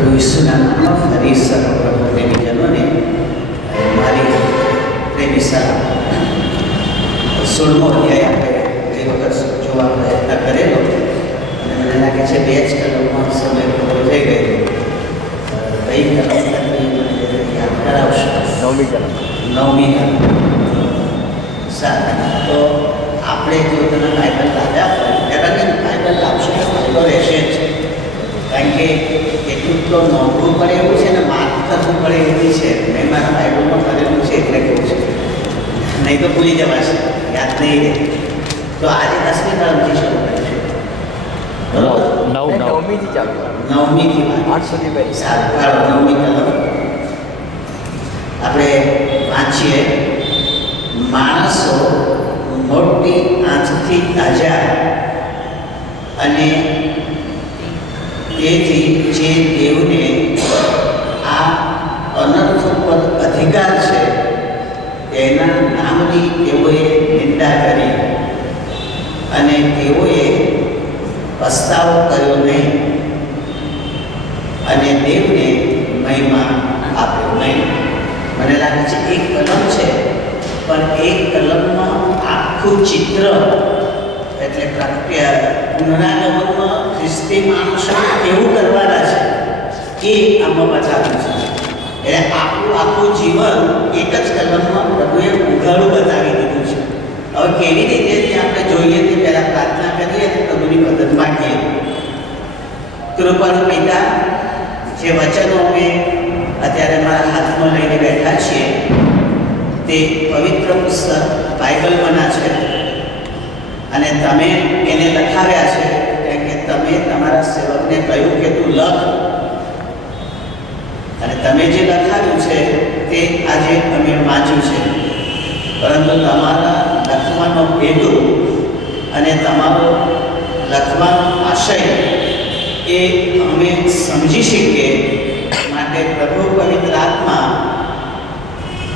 પ્રભુ ઈસુના નામમાં ફરી સર્વપ્રભુ પ્રેમીજનોને મારી પ્રેમી સલામ. 16મો અધ્યાય આપણે એ વખત જોવા પ્રયત્ન કરેલો અને મને લાગે છે 2 જ કલમમાં સમય પૂરો થઈ ગયો. કઈ કલમ મને યાદ કરાવશો? 9મી કલમ. સારું, તો આપણે જો તમે બાઇબલ લાવ્યા હોય ત્યારે બાઇબલ લાવશો તો વાંધો રહેશે જ, કારણ કે એટલું તો નોંધવું પડે એવું છે ને માર્ક કરવું પડે એવી છે. મેં મારા બાઇબલમાં કરેલું છે એટલે કેવું છે, નહીં તો ભૂલી જવાશે, યાદ નહીં રહે. તો આજે 10મી કલમથી શરૂ કરીશું. બરોબર? 9મીથી ચાલુ, 9મીથી 8 સુધી બેઠી. સારું, 9મી કલમ આપણે વાંચીએ. માણસો મોટી આંચથી તાજા અને તેથી જે દેવને આ અનર્થ પર અધિકાર છે તેના નામની તેઓએ નિંદા કરી અને તેઓએ પસ્તાવો કર્યો નહીં અને દેવને મહિમા આપ્યો નહીં. મને લાગે છે એક કલમ છે, પણ એક કલમમાં આખું ચિત્ર, એટલે પુનરાગમનમાં ખ્રિસ્તી માણસો કેવું કરવાના છે એ આમાં બતાવ્યું છે. એટલે આખું જીવન એક જ કલમમાં પ્રભુએ ઉઘાડું બતાવી દીધું છે. હવે કેવી રીતે આપણે જોઈએ તે પહેલાં પ્રાર્થના કરીએ અને પ્રભુની મદદ માંગીએ. કૃપાળુ પિતા, જે વચનો અમે અત્યારે મારા હાથમાં લઈને બેઠા છીએ તે પવિત્ર પુસ્તક બાઇબલમાંના છે અને તમે એને લખાવ્યા છે, કારણ કે તમે તમારા સેવકને કહ્યું કે તું લખ, અને તમે જે લખાવ્યું છે તે આજે અમે વાંચ્યું છે. પરંતુ તમારા લખવાનો હેતુ અને તમારો લખવાનો આશય એ અમે સમજી શકીએ માટે પ્રભુ પવિત્ર આત્મા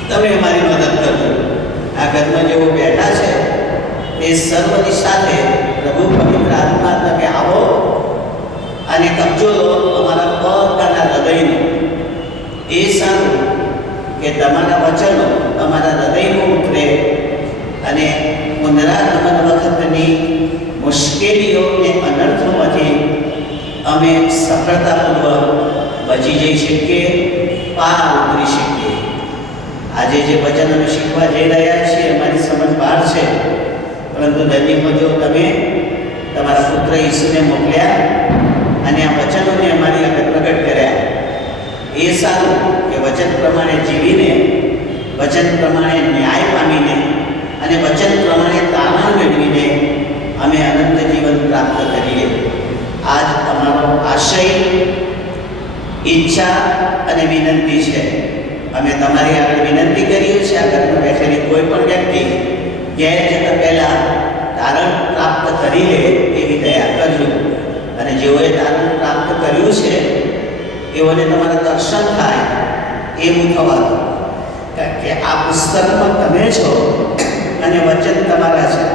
તમે અમારી મદદ કરજો. આ ઘરમાં જેઓ બેઠા છે તે સર્વની સાથે પ્રભુ પવિત્ર આત્મા તમે આવો અને કબજો લો અમારા બધાના હૃદયનો. એ સારું કે તમારા વચનો અમારા હૃદયમાં ઉતરે અને પુનરાગમન વખતની મુશ્કેલીઓ અને અનર્થોમાંથી અમે સફળતાપૂર્વક બચી જઈ શકીએ, પાર ઉતરી શકીએ. આજે જે વચન અમે શીખવા જઈ રહ્યા છીએ અમારી સમજ બહાર છે, પરંતુ ધન્યમાં જો તમે તમારા પુત્ર ઈસુને મોકલ્યા અને આ વચનોને અમારી આગળ પ્રગટ કર્યા. એ સારું કે વચન પ્રમાણે જીવીને, વચન પ્રમાણે ન્યાય પામીને અને વચન પ્રમાણે તારણ મેળવીને અમે અનંત જીવન પ્રાપ્ત કરીએ. આજ અમારો આશય, ઈચ્છા અને વિનંતી છે. અમે તમારી આગળ વિનંતી કરીએ છીએ, આ ઘરમાં બેઠેલી કોઈ પણ વ્યક્તિ ઘેર જતાં પહેલાં તારણ પ્રાપ્ત કરી લે એવી દયા કરજો. અને જેઓએ તારણ પ્રાપ્ત કર્યું છે એઓને તમારા દર્શન થાય એવું થવા દો, કારણ કે આ પુસ્તકમાં તમે છો અને વચન તમારા છે.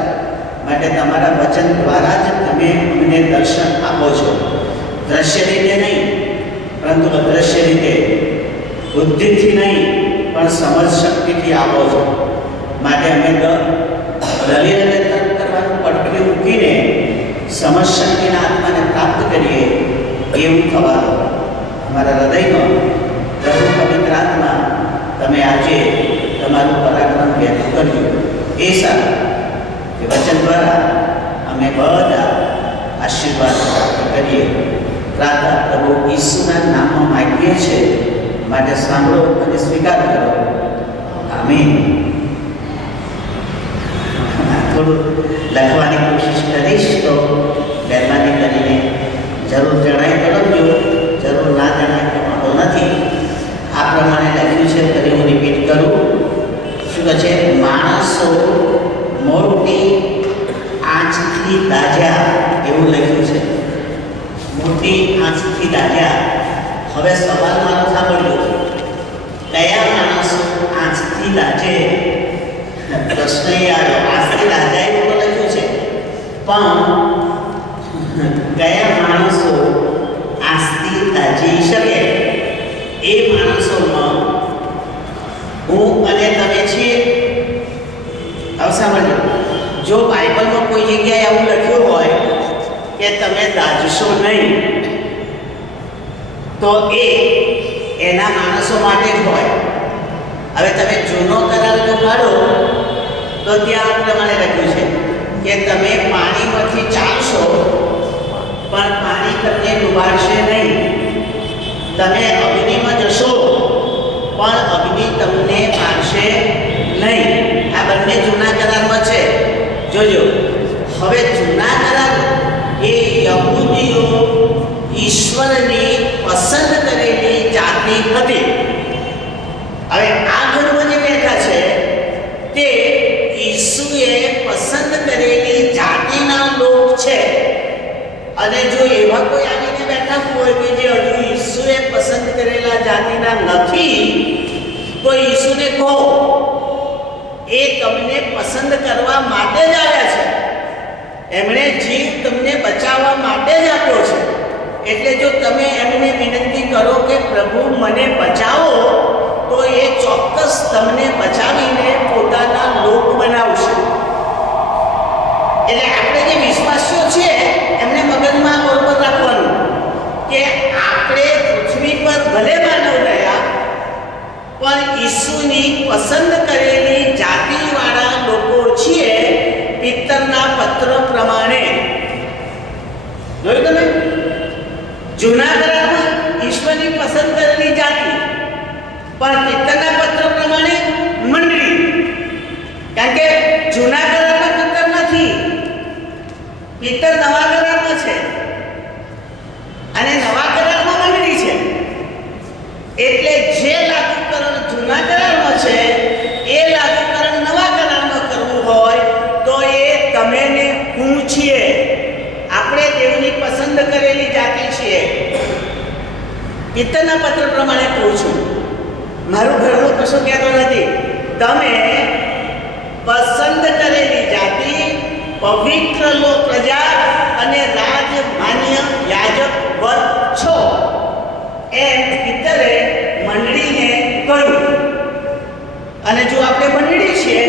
માટે તમારા વચન દ્વારા જ તમે અમને દર્શન આપો છો. દ્રશ્ય રીતે નહીં, પરંતુ અદ્રશ્ય રીતે, બુદ્ધિથી નહીં પણ સમજ શક્તિથી આપો છો. માટે અમે દલીલને તર્ક કરવાનું પડખે મૂકીને સમજ શક્તિના આત્માને પ્રાપ્ત કરીએ એવું થવા દો. અમારા હૃદયમાં પ્રભુ પવિત્ર આત્મા તમે આજે તમારું પરાક્રમ વ્યક્ત કરજો. એ સારું કે વચન દ્વારા અમે બધા આશીર્વાદ પ્રાપ્ત કરીએ. પ્રાર્થના પ્રભુ ઈસુના નામમાં માંગીએ છીએ, માટે સાંભળો અને સ્વીકાર કરો. આમીન. થોડું લખવાની કોશિશ કરીશ તો મહેરબાની કરીને જરૂર જણાય કરજો, જરૂર ના જણાય તો વાંધો નથી. આ પ્રમાણે લખ્યું છે, ફરી હું રિપીટ કરું. શું કહે છે? માણસો મોટી આંચથી દાઝ્યા, એવું લખ્યું છે. મોટી આંચથી દાઝ્યા. હવે સવાલ મારો સાંભળ્યો, કયા માણસો આંચથી દાઝે? પ્રશ્ન એ આવ્યો. આંચથી દાઝાય એવું લખ્યું છે, પણ કયા માણસો આંચથી દાજી શકે એ માણસોમાં હું અને તમે છીએ. હવે સાંભળજો, જો બાઇબલમાં કોઈ જગ્યાએ આવું લખ્યું હોય કે તમે દાજશો નહીં, તો એ એના માણસો માટે જ હોય. હવે તમે જૂનો કરાર જો કાઢો તો ત્યાં આ પ્રમાણે લખ્યું છે કે તમે પાણીમાંથી ચાલશો પણ પાણી તમને ડૂબાડશે નહીં. તમે અગ્નિમાં જશો પણ અગ્નિ તમને મારશે નહીં. આ બંને જૂના કરારમાં છે. જોજો, હવે જૂના કરાર એ યહૂદીઓ ઈશ્વરની પસંદ કરેલી જાતિ હતી. હવે આ ઘરમાં જે બેઠા છે તે ઈસુએ પસંદ કરેલી જાતિના લોક છે. અને જો એવા કોઈ આવીને બેઠા હોય કે જે હજુ ઈસુએ પસંદ કરેલા જાતિના નથી, તો ઈસુને કહો, એ તમને પસંદ કરવા માટે જ આવ્યા છે. એમણે જીવ તમને બચાવવા માટે જ આપ્યો છે. એટલે જો તમે એમને વિનંતી કરો કે પ્રભુ મને બચાવો, તો એ ચોક્કસ તમને બચાવીને પોતાના લોક બનાવશે. એટલે આપણે જે વિશ્વાસીઓ છીએ એમને મગજમાં બરોબર રાખવાનું કે આપણે પૃથ્વી પર ભલે માનવ રહ્યા, પણ ઈસુની પસંદ કરેલી જાતિવાળા લોકો છીએ, પિત્તરના પત્ર પ્રમાણે. જોયું તમે? જૂના કરારમાં ઈશ્વરની પસંદ કરેલી જાતિ, પણ પિત્તરના પત્ર પ્રમાણે મંડળી. કારણ કે જૂના કરારમાં પિત્તર નથી, પિત્તર નવા કરારમાં છે અને નવા કરારમાં મંડળી છે. એટલે જે લાગુકરણ જૂના કરારમાં છે એ લાગુકરણ નવા કરારમાં કરવું હોય તો એ તમે ને હું છીએ. આપણે દેવની પસંદ કરેલી જાતિ છીએ. પિત્તરના પત્ર પ્રમાણે કહું છું, મારું ઘરનું કશું કહેતો નથી. તમે પસંદ કરેલી જાતિ, પવિત્ર લોક પ્રજા અને રાજમાન્ય યાજક વર્ગ છો, એમ પિત્તરે મંડળીને કહ્યું. અને જો આપણે મંડળી છીએ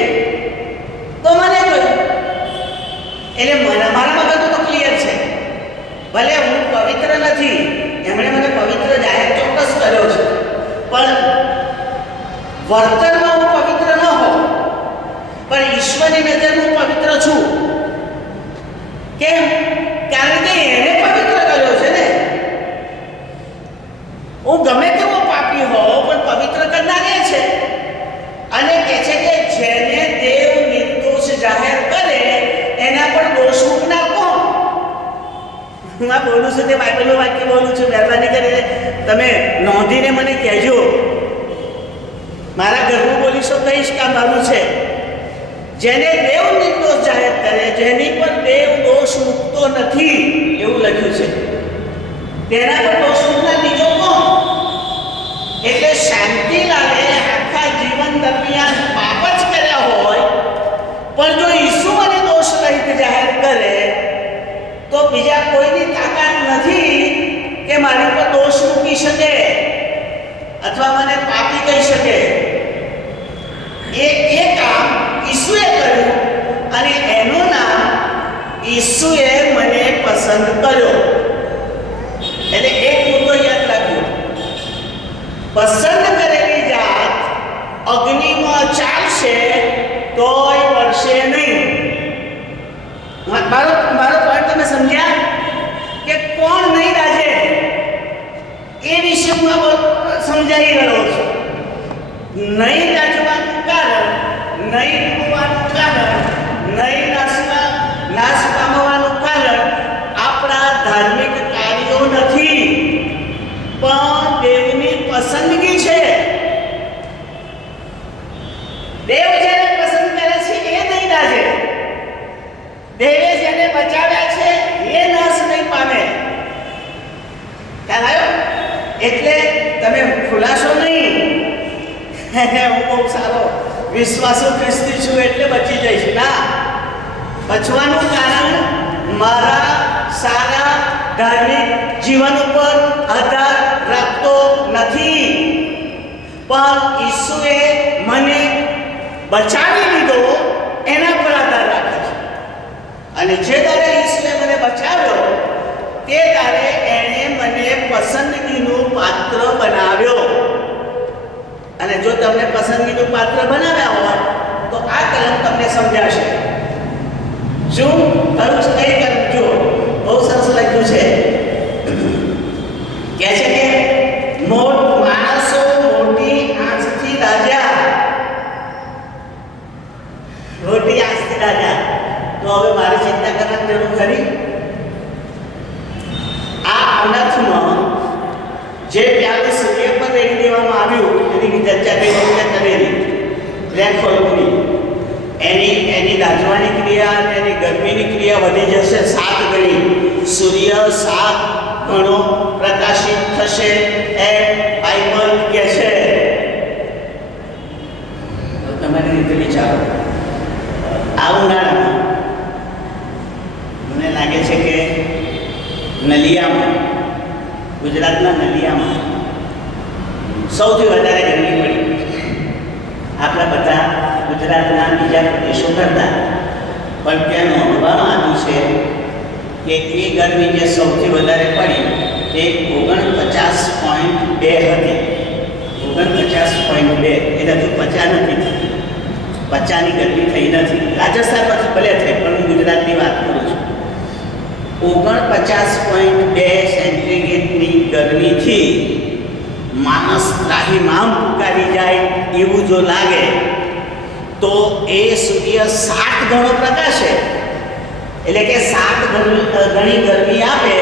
તો મને કહ્યું. એટલે મારા મગજમાં તો ક્લિયર છે. ભલે હું પવિત્ર નથી, એમણે મને પવિત્ર જાહેર ચોક્કસ કર્યો છે, પણ વર્તનમાં હું પવિત્ર ન હોઉં, પણ ઈશ્વરની નજરમાં હું પવિત્ર છું. કેમ? કારણ કે એને પવિત્ર કર્યો છે ને. હું ગમે તેવો પાપી હોઉં પણ પવિત્ર કરનાર એ છે. અને કહે છે કે જેને દેવ નિર્દોષ જાહેર કરે એના પર દોષ મૂકનાર કોણ? હું આ બોલું છું તે બાઇબલનું વાક્ય બોલું છું. મહેરબાની કરીને તમે નોંધીને મને કહેજો. મારા ઘરનું બોલીશો કહીશ કે મારું છે. જેને દેવ નિર્દોષ જાહેર કરે, જેની પર દેવ દોષ મૂકતો નથી એવું લખ્યું છે, તેના પર દોષ મૂકનાર બીજો કોણ? એટલે શાંતિલાલે આખા જીવન દરમિયાન પાપ જ કર્યા હોય, પણ જો ઈસુ મને દોષ રહિત જાહેર કરે તો બીજા કોઈની તાકાત નથી કે મારી પર દોષ મૂકી શકે અથવા મને પાપી કહી શકે. એ કામ ઈસુએ કર્યું અને એનું નામ ઈસુએ મને પસંદ કર્યો. એટલે એક મુદ્દો યાદ રાખજો, પસંદ કરેલી જાત અગ્નિમાં ચાલશે તોય બળશે નહીં. મારો પોઈન્ટ તમે સમજ્યા કે કોણ નહીં દાજે એ વિશે હું સમજાવી રહ્યો છું. નહીં દાજવાનું કારણ, નહીં ડૂબવાનું કારણ, નહીં નાશ પામવાનું કારણ આપણા ધાર્મિક કાર્યો નથી, પણ દેવની પસંદગી છે. દેવ જેને પસંદ કરે છે એ નહીં દાજે. દેવે જેને બચાવ્યા છે એ નાશ નહીં પામે. ખ્યાલ આવ્યો? એટલે તમે ખુલાસો નહીં હું બહુ સારો વિશ્વાસુ ખ્રિસ્તી છું એટલે બચી જઈશ. ના, બચવાનું કારણ મારા સારા ધાર્મિક જીવન ઉપર આધાર પણ ઈસુએ મને બચાવી લીધો એના પર આધાર રાખે છે. અને જે દાડે ઈસુએ મને બચાવ્યો તે દાડે એણે મને પસંદગીનું પાત્ર બનાવ્યો. અને જો તમને પસંદગીનું પાત્ર બનાવ્યા હોય તો આ કલમ તમને સમજાશે. શું કરું છું કઈ કલમ જો બહુ સરસ લખ્યું છે. કહે છે કે માણસો મોટી આંખથી રાજા, મોટી આંખથી રાજા. તો હવે મારે ચિંતા કરવાની જરૂર ખરી? આ અનર્થમાં જે પ્યાલું સૂર્ય પર રેડી દેવામાં આવ્યું એની ચર્ચા કઈ વખતે કરેલી રેખોની એની દાઝવાની ક્રિયા અને એની ગરમીની ક્રિયા વધી જશે 7 ગણી. સૂર્ય 7 ગણો પ્રકાશિત થશે એમ બાઇબલ કહે છે. તમારી રીતે વિચારો. આ ઉનાળામાં મને લાગે છે કે નલિયામાં, ગુજરાતના નલિયામાં સૌથી વધારે ગરમી પડી. આપણા બધા ગુજરાતના બીજા પ્રદેશો કરતા પણ ત્યાં નોંધવામાં આવ્યું છે કે એ ગરમી જે સૌથી વધારે પડી એ 49.2 હતી. 49.2 એટલે હજુ 50 નથી થઈ. 50ની ગરમી થઈ નથી. રાજસ્થાન પછી ભલે થઈ પણ હું ગુજરાતની વાત કરું છું. 49.2 સેન્ટીગ્રેડની ગરમીથી માણસ ત્રાહિમામ પુકારી જાય એવું જો લાગે તો એ સૂર્ય 7 ગણો પ્રકાશે એટલે કે 7 ગણી ગરમી આપે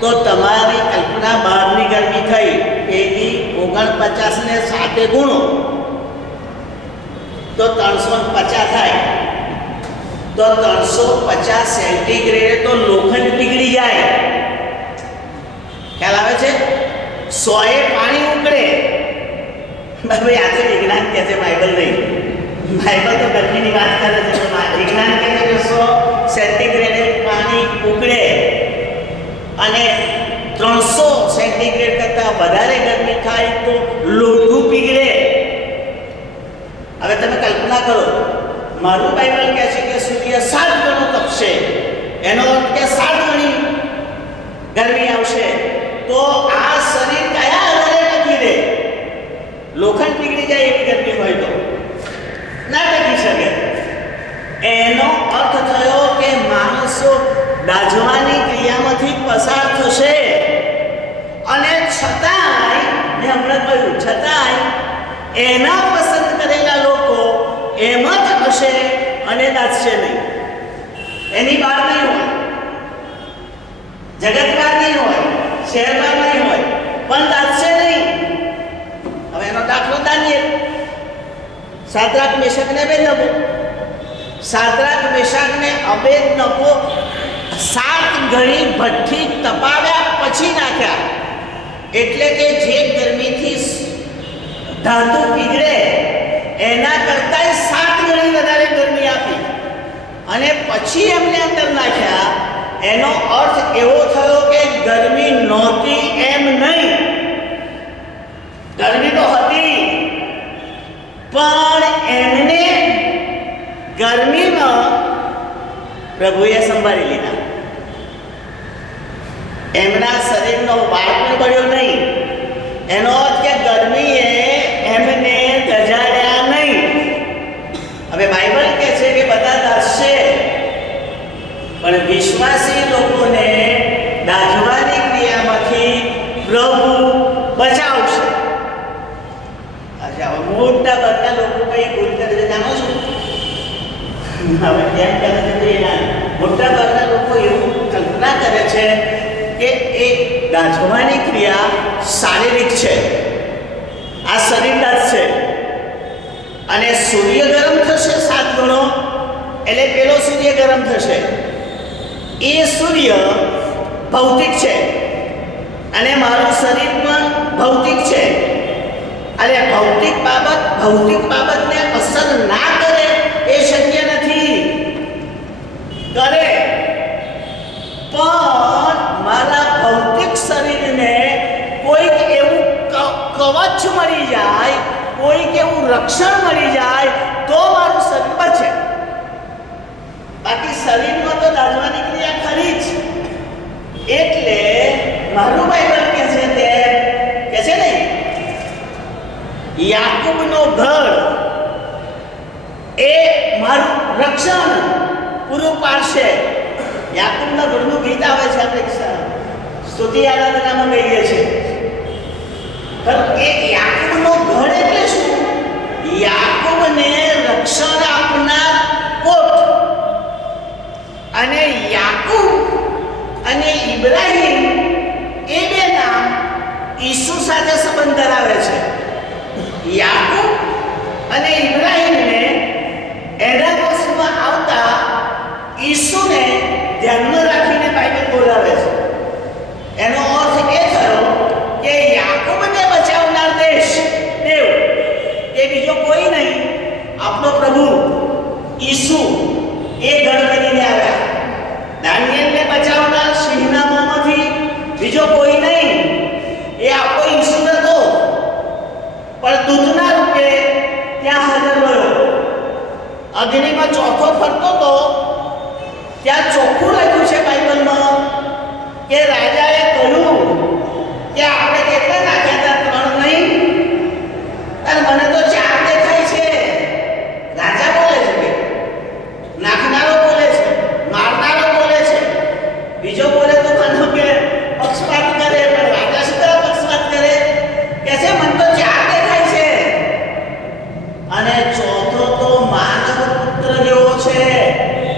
તો તમારી કલ્પના બહારની ગરમી થઈ એની 49 ને 7 ગુણો તો 350 થાય. તો 350 સેન્ટીગ્રેડ તો લોખંડ પીગળી જાય. ખ્યાલ આવે છે? 100 પાણી ઉકળે. ભાઈ આ તો વિજ્ઞાન કહે છે, બાઇબલ નહીં. બાઇબલ તો ગરમીની વાત કરે છે. વિજ્ઞાન કહે છે કે 100 સેન્ટીગ્રેડે પાણી ઉકળે અને 300 સેન્ટીગ્રેડ કરતાં વધારે ગરમી થાય તો લોઢું પીગળે. હવે તમે કલ્પના કરો, મારું બાઇબલ કહે છે કે સૂર્ય 7 ગણો તપશે, એનો અર્થ કે 7 ગણી ગરમી આવશે. તો આ શરીર કયા આધારે ટકી રહે? લોખંડ પીગળી જાય એવી ગરમી હોય તો ના ટકી શકે. એનો અર્થ થયો કે માણસો દાઝવાની ક્રિયામાંથી પસાર થશે અને છતાંય મેં હમણાં કહ્યું છતાંય એના પસંદ કરેલા લોકો એમ જ હશે અને દાઝશે નહીં. એની બહાર નહીં હોય, જગત બહાર નહીં હોય, શહેરમાં નહીં હોય, પણ દાઝશે નહીં. હવે એનો દાખલો દાનિયેલ, સાદ્રાક મેશક ને અબેદનગો. સાદ્રાક મેશક ને અબેદનગો 7 ગણી ભઠ્ઠી તપાવ્યા પછી નાખ્યા. એટલે કે જે ગરમીથી ધાતુ પીગળે એના કરતાં 7 ગણી વધારે ગરમી આપી અને પછી એમને અંદર નાખ્યા. એનો અર્થ એવો થયો કે ગરમી નહોતી એમ નહીં, ગરમી તો હતી પણ એમને ગરમીમાં પ્રભુએ સંભાળી લીધા. એમના શરીરનો વાળ પણ બળ્યો નહીં. એનો અર્થ કે ગરમીએ એમને દજાડ્યા નહીં. હવે બાઇબલ કહે છે કે બધા દાઝશે પણ વિશ્વાસી લોકોને દાઝવાની ક્રિયામાંથી પ્રભુ બચાવશે. અચ્છા, મોટા ભાગના લોકો કઈ ભૂલ કરે છે જાણો છો? હવે ધ્યાન કરે છે એના મોટા ભાગના લોકો એવું કલ્પના કરે છે કે એ દાઝવાની ક્રિયા શારીરિક છે, આ શરીર દાઝશે અને સૂર્ય ગરમ થશે 7 ગણો એટલે પેલો સૂર્ય ગરમ થશે. એ સૂર્ય ભૌતિક છે અને મારું શરીર પણ ભૌતિક છે. અને ભૌતિક બાબતને અસર ના કરે એ શક્ય નથી. કરે પણ મારા ભૌતિક શરીરને કોઈક એવું કવચ મળી જાય, કોઈક એવું રક્ષણ મળી જાય તો મારું શરીર બચે. બાકી શરીરમાં તો દાઝવાની ક્રિયા ખરી જ. એટલે મારું બાઇબલ કહે છે તે કહે છે ને, યાકૂબનો ઘર એ મારું રક્ષણ પૂરું પાડશે. યાકૂબના ઘરનું ગીત આવે છે, આપણે સ્તુતિ આરાધનામાં ગઈએ છીએ. એ યાકૂબનો ઘર એટલે શું? યાકૂબને રક્ષણ આપનાર કોટ. અને યાકૂબ અને ઇબ્રાહિમ એ બે નામ ઈસુ સાથે સંબંધ ધરાવે છે. યાકૂબ અને ઇબ્રાહિમને એના વંશમાં આવતા ઈસુને ધ્યાનમાં રાખીને બાઇબલ બોલાવે છે. એનો અર્થ એ થયો કે યાકૂબને બચાવનાર દેવ એ બીજો કોઈ નહીં, આપણો પ્રભુ ઈસુ એ ગઢ બનીને આવ્યા. દાનિયેલને બચાવનાર સિંહના મોંમાંથી બીજો કોઈ નહીં, એ આપણો ઈસુ હતો. પણ દૂતના રૂપે ત્યાં હાજર રહ્યો. અગ્નિમાં ચોથો ફરતો તો ત્યાં ચોખ્ખું લખ્યું છે બાઇબલમાં કે રાજાએ કહ્યું કે આપણે કેટલા નાખ્યા હતા? 3 નહીં, અને મને તો 4 દેખાય છે. રાજા બોલે છે કે નાખનારો બોલે છે, મારનારો બોલે છે, બીજો બોલે તો માનો કે પક્ષપાત કરે. પણ રાજા શું કરે? પક્ષપાત કરે. કે છે મને તો 4 દેખાય છે. અને ચોથો તો માનવ પુત્ર જેવો છે,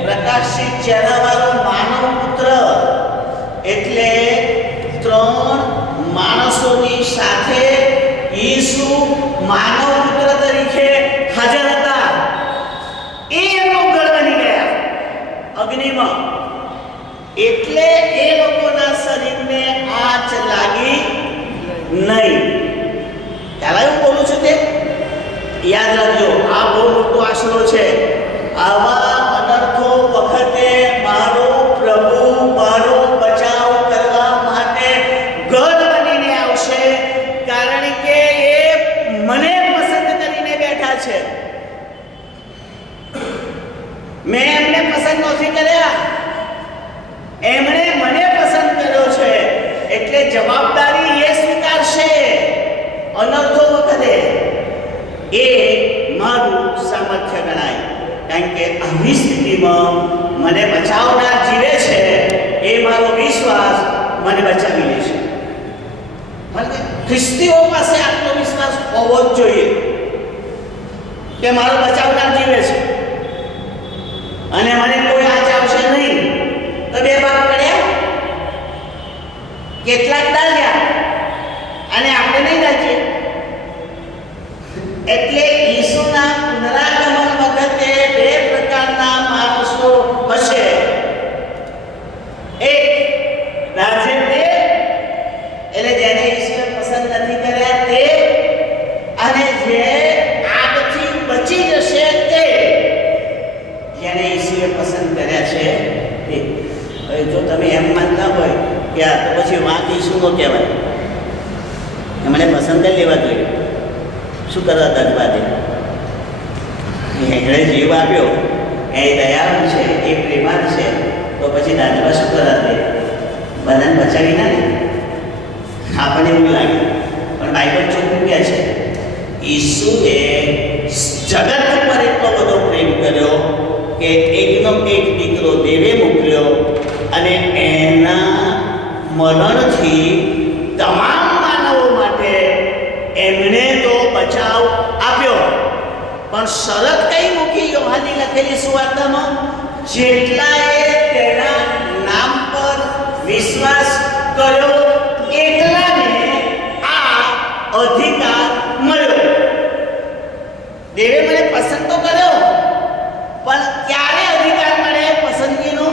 પ્રકાશિત ચહેરાવાળો માનવ પુત્ર. એટલે 3 માણસોની સાથે ઈસુ માનવ પુત્ર તરીકે હાજર હતા. એ એમનો ઘર બની ગયા અગ્નિમાં. એટલે એ લોકોના શરીરને આંચ લાગી નહીં. ત્યારે હું બોલું છું તે યાદ રાખજો. આ બહુ મોટો આશરો છે. આવા અનર્થો વખતે મારો પ્રભુ મારો બચાવ કરવા માટે ઘર બનીને આવશે. કારણ કે એ મને પસંદ કરીને બેઠા છે. મેં એમને પસંદ નથી કર્યા, એમણે મને પસંદ કર્યો છે. એટલે જવાબદારી એ સ્વીકારશે અનર્થો વખતે. એ મારું સામર્થ્ય ગણાય. કારણ કે આવી સ્થિતિમાં મને બચાવનાર જીવે છે, એ મારો વિશ્વાસ મને બચાવી લેશે. ખ્રિસ્તીઓ પાસે આટલો વિશ્વાસ હોવો જ જોઈએ કે મારો બચાવનાર જીવે છે અને મને કોઈ આંચ આવશે નહીં. તો 2 ભાગ પડ્યા, કેટલાક દાઝ્યા અને આપણે નહીં દાઝીએ. એટલે ઈસુના પુનરાગમન વખતે 2 પ્રકારના માણસો હશે. એક દાઝે તે, એટલે જેને ઈસુએ પસંદ નથી કર્યા તે, અને જે આગથી બચી જશે તે, જેને ઈસુએ પસંદ કર્યા છે તે. હવે જો તમે એમ માનતા હોય કે આ તો પછી વાંક ઈસુનો કહેવાય, એમણે પસંદ કરી લેવા જોઈએ. શું કરવા દાજવા દે? એમણે જીવ આપ્યો, એ દયાળુ છે, એ પ્રેમાન છે, તો પછી દાજવા શું કરવા દે? બધાને બચાવી ના લે. આપણને એવું લાગે, પણ બાઇબલ ચોખ્ખું કહે છે ઈસુએ જગત પર એટલો બધો પ્રેમ કર્યો કે એકનો એક દીકરો દેવે મોકલ્યો, અને એના મરણથી તમામ માનવો માટે એમણે તો બચાવ આપ્યો. પણ શરત કઈ મૂકી યોહાનની લખેલી સુવાર્તામાં? જેટલાએ તેના નામ પર વિશ્વાસ કર્યો એટલાને આ અધિકાર મળ્યો. દેવે મને પસંદ તો કર્યો, પણ ક્યારે અધિકાર મળે પસંદગીનો?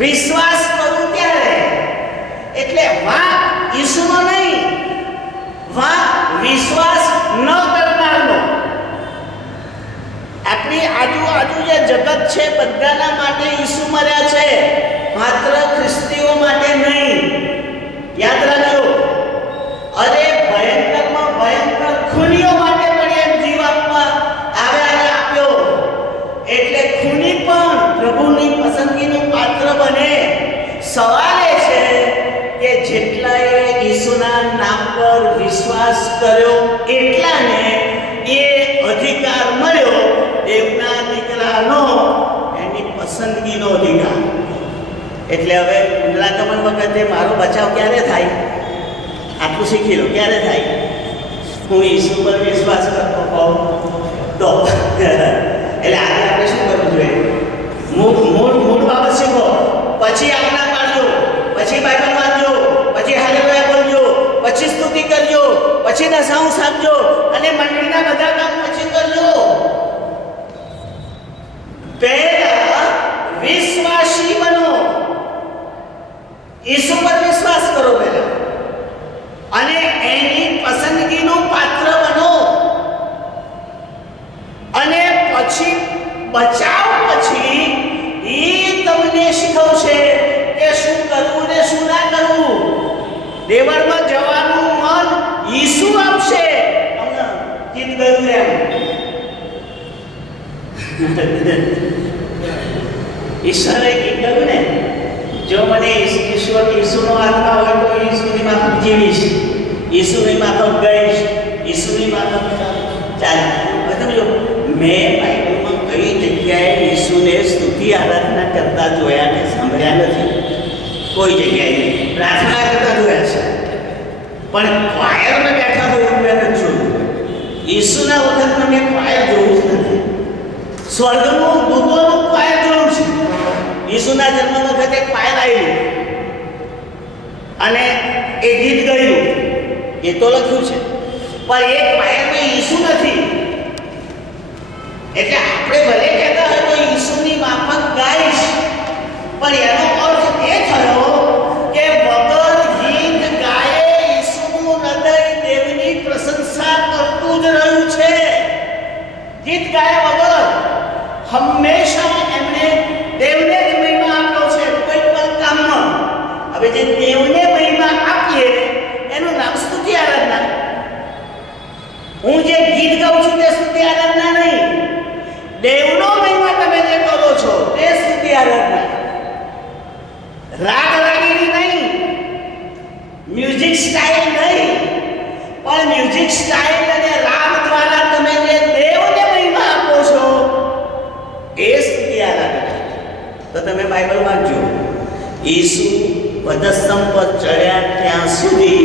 વિશ્વાસ કરું ત્યારે. એટલે વાંક ઈસુનો નહીં, વાંક વિશ્વાસ ન કરનારનો. આપણી આજુબાજુ જે જગત છે બધાના માટે ઈસુ મર્યા છે, માત્ર ખ્રિસ્તીઓ માટે નહીં. યાદ રાખજો. અરે ભયંકર સવાલ એ છે કે જેટલાએ ઈસુના નામ પર વિશ્વાસ કર્યો એટલાને એ અધિકાર મળ્યો દેવના દીકરાનો, એની પસંદગીનો અધિકાર. એટલે હવે પુનરાગમન વખતે મારો બચાવ ક્યારે થાય? આટલું શીખી લો, ક્યારે થાય? હું ઈસુ પર વિશ્વાસ કરતો હોઉં તો. એટલે આજે આપણે શું કરવું જોઈએ? મૂળ બાબત શીખો, પછી આજ્ઞા પાડજો, પછી બાઇબલ વાંચજો, પછી હાલેલુયા બોલજો, પછી સ્તુતિ કરજો, પછી દશાંશ આપજો અને મંડળીના બધા કામ પછી કરજો. પહેલા વિશ્વાસી બનો, ઈસુ પર વિશ્વાસ કરો પહેલા, અને એની પસંદગીનું પાત્ર બનો, અને પછી બચાવ પછી એ તમને શીખવશે કે શું કરવું ને શું ના કરવું. દેવળમાં જવાનું મન ઈસુ આપશે. ગીત ગયું એમ ઈશ્વરે ગીત ગયું ને, જો મને ઈસુનો આત્મા હોય તો ઈસુની માફક જીવીશ, ઈસુની માફક ગઈશ, ઈસુની માફક ચાલીશ. તમે જો મેં બાઇબલમાં કઈ જગ્યાએ ઈસુને સ્તુતિ આરાધના કરતા જોયા ને સાંભળ્યા નથી? કોઈ જગ્યાએ પ્રાર્થના કરતા જોયા છે, પણ ક્વાયરમાં બેઠા હોય મેં નથી જોયું. ઈસુના વખતમાં મેં ક્વાયર જોયું જ નથી. સ્વર્ગનું દૂતોનું ક્વાયર જોયું છે. ઈસુના જન્મ વખતે ક્વાયર આવ્યું અને એ ગીત ગયું, એ તો લખ્યું છે, પણ એ ક્વાયરમાં ઈસુ નથી. એટલે આપણે ભલે કહેતા હોય તો ઈસુની માફક ગાઈશ, પણ એનો અર્થ એ થયો કે વગર ગીત ગાયે ઈસુનું હૃદય દેવની પ્રશંસા કરતું જ રહ્યું છે. ગીત ગાયા વગર હંમેશા એમણે દેવને જ મહિમા આપ્યો છે કોઈ પણ કામમાં. હવે જે દેવને મહિમા આપીએ એનું નામ સ્તુતિ આરાધના. હું જે ગીત ગાઉં છું તે સ્તુતિ આરાધના નહીં. દેવનો મહિમા તમે જે કરો છો તે સ્તુતિ આરાધના. રાગ રાગીણી નહીં, મ્યુઝિક સ્ટાઇલ નહીં, પણ મ્યુઝિક સ્ટાઇલ અને રાગ દ્વારા તમે જે દેવને મહિમા આપો છો એ સ્તુતિ આરાધના. તો તમે બાઇબલ વાંચજો. ઈસુ વધસ્તંભ પર ચડ્યા ત્યાં સુધી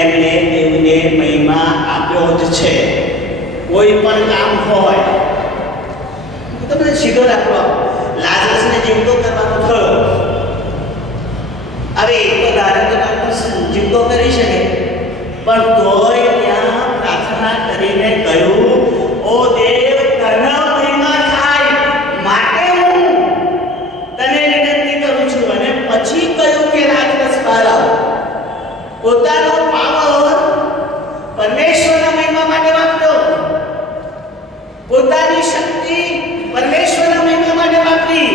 એમણે દેવને મહિમા આપ્યો જ છે. કોઈ પણ કામ હોય, તમને સીધો રાખો, લાજરસને જીવતો કરવાનો થયો. હવે એ તો ધારે જીવતો કરી શકે, પણ તોય ત્યાં પ્રાર્થના કરીને કહ્યું, ઓ દેવ, તને મહિમા થાય માટે હું તને વિનંતી કરું છું. અને પછી કહ્યું કે લાજરસ બહાર આવ. પોતાનો પાવર પરમેશ્વરના મહિમા માટે વાપર્યો, પોતાની શક્તિ પરમેશ્વરના મહિમા માટે વાપરી,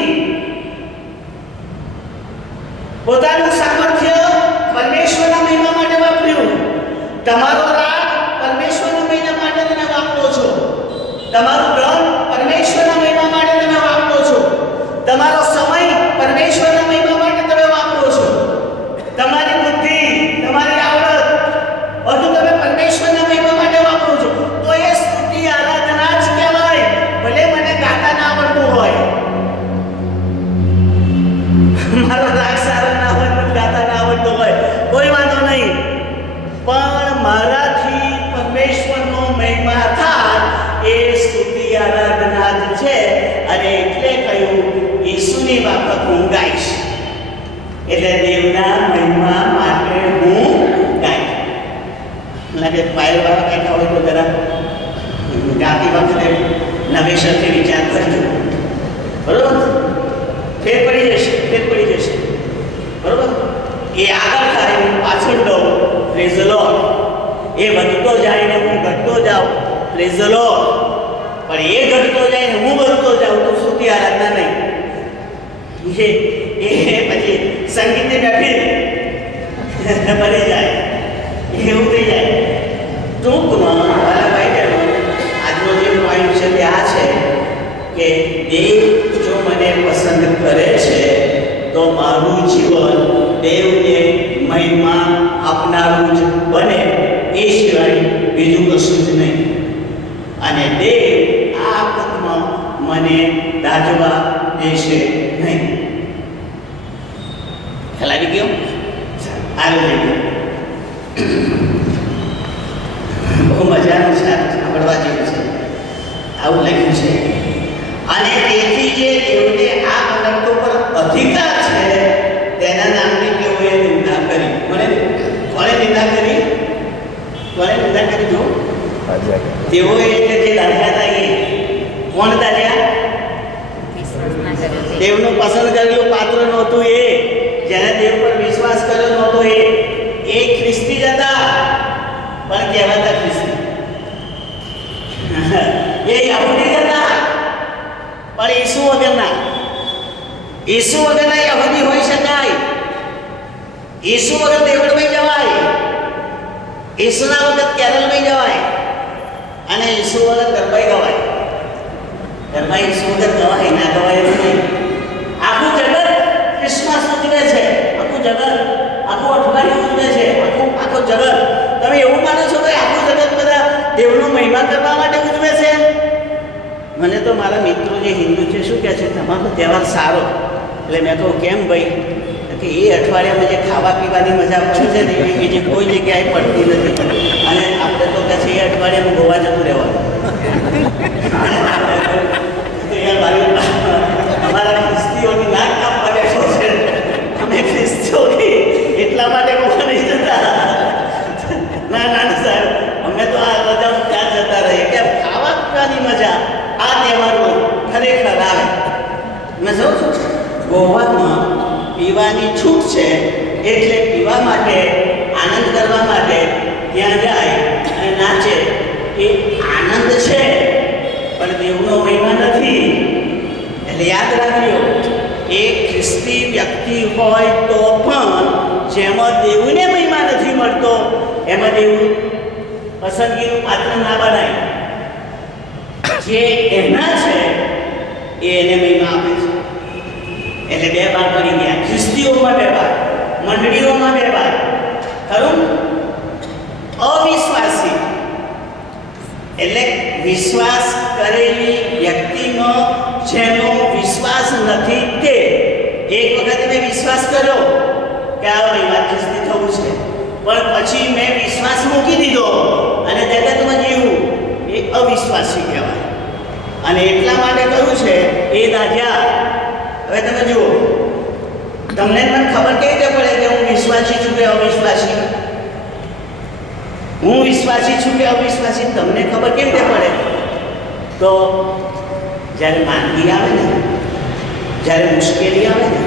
પોતાનું સામર્થ્ય પરમેશ્વરના મહિમા માટે વાપર્યું. તમારો રાગ પરમેશ્વરના મહિમા માટે તમે વાપરો છો, તમારું ધન પરમેશ્વરના મહિમા માટે તમે વાપરો છો, તમારો સમય પરમેશ્વરના મહિમા માટે તમે વાપરો છો, તમારી બુદ્ધિ, તમારી આવડત બધું તમે પરમેશ્વરના મહિમા માટે વાપરો છો. તો એ સ્તુતિ આરાધના જ કહેવાય. ભલે મને ગાતા ના આવડતું હોય, મારો રાગ સારો ના હોય, મને ગાતા ના આવડતું હોય, કોઈ વાંધો નહીં, પણ મારાથી પરમેશ્વરનો મહિમા થાય એ સ્તુતિ આરાધના જ છે. અને એટલે કહ્યું, ઈસુની માફક હું ગાઈશ. એટલે દેવના મહિમા માટે હું ગાઈશ. લાગે પાયલવાળા બેઠા હોય તો જરા ગાતી વખતે નવેસરથી વિચાર કરજો, બરોબર? ફેર પડી જશે, બરોબર? એ આગળ થાય, હું પાછળ દઉં, પ્રેઝ ધ લોર્ડ. એ વધતો જાય ને હું ઘટતો જાઉં, પ્રેઝ ધ લોર્ડ. પણ એ ઘટતો જાય ને હું વધતો જાઉં તો સ્તુતિ આરાધના નહીં. એ પછી સંગીતની મહેફિલ બની જાય, એવું થઈ જાય. ટૂંકમાં મારા ભાઈ બહેનો, આજનો જે પોઈન્ટ છે તે આ છે કે દેવ જો મને પસંદ કરે છે તો મારું જીવન દેવને મહિમા આપનારું જ બને, એ સિવાય બીજું કશું જ નહીં. અને દેવ આ વખતમાં મને દાજવા દેશે નહીં. ખ્યાલ આવી ગયો? આવી ગયો. બહુ મજાનું છે, સાંભળવા જેવું છે. આવું લખ્યું છે. અને તેથી જે દેવને આ અનંતો પર અધિકાર છે તેના નામની તેઓએ નિંદા કરી. કોણે નિંદા કરી? કોણે નિંદા કરી? જો તેઓએ એટલે જે દાજ્યા હતા એ કોણ દાજ્યા? દેવનું પસંદ કરેલું પાત્ર નહોતું એ, જેને દેવ પર વિશ્વાસ કર્યો નહોતો એ ખ્રિસ્તી જ હતા, પણ કહેવાતા ખ્રિસ્તી. એ યહૂદી જ હતા, પણ ઈસુ વગરના યહૂદી હોઈ શકાય. ઈસુ વગર દેવળમાં જવાય, ઈસુના વગર કેરળમાં જવાય, અને ઈસુ વગર ગરબાઈ ગવાય. ગરબાઈ ઈસુ વગર ગવાય ના ગવાય એવું નહીં. આખું જગત ક્રિસમસ ઉજવે છે, આખું જગત આખું અઠવાડિયું ઉજવે છે, આખું જગત. તમે એવું માનો છો કે આખું જગત બધા દેવનો મહિમા કરવા માટે ઉજવે છે? મને તો મારા મિત્રો જે હિન્દુ છે શું કહે છે, તમારો તહેવાર સારો. એટલે મેં કહું કેમ ભાઈ? કે એ અઠવાડિયામાં જે ખાવા પીવાની મજા પડે છે ને એ બીજી કોઈ જગ્યાએ પડતી નથી. અને આપણે તો કહે છે એ અઠવાડિયામાં ગોવા જતું રહેવાનું. અમારા ખ્રિસ્તીઓની નાક કાપવા બેઠો છે, અમે ખ્રિસ્તીઓની એટલા માટે ગોવા નહીં જતા. ના સાહેબ, અમે તો આ રજા ત્યાં જતા રહીએ કે ખાવા પીવાની મજા આ તહેવારમાં ખરેખર આવે. મેં જોઉં છું ગોવામાં પીવાની છૂટ છે, એટલે પીવા માટે આનંદ કરવા માટે ત્યાં જાય અને નાચે. એ આનંદ છે, પણ દેવનો મહિમા નથી. એટલે યાદ રાખજો, એક ખ્રિસ્તી વ્યક્તિ હોય તો પણ જેમાં દેવને મહિમા નથી મળતો એમાં દેવ પસંદગીનું પાત્ર ના બનાય. જે એના છે એ એને મહિમા આપે છે. એટલે બે ભાગ પડી ગયા. ખ્રિસ્તીઓમાં બે ભાગ, મંડળીઓમાં બે ભાગ. ખરું? અવિશ્વાસી એટલે વિશ્વાસ કરેલી વ્યક્તિનો જેનો વિશ્વાસ નથી તે. એક વખત મેં વિશ્વાસ કર્યો કે આ મહિમા ખ્રિસ્તી થવું છે, પણ પછી મેં વિશ્વાસ મૂકી દીધો અને જગતમાં જીવવું, એ અવિશ્વાસી કહેવાય. અને એટલા માટે કહ્યું છે એ દાજ્યા. હવે તમે જુઓ, તમને મને ખબર કેવી રીતે પડે કે હું વિશ્વાસી છું કે અવિશ્વાસી? હું વિશ્વાસી છું કે અવિશ્વાસી તમને ખબર કેવી રીતે પડે? તો જ્યારે માંદગી આવે ને, જ્યારે મુશ્કેલી આવે ને,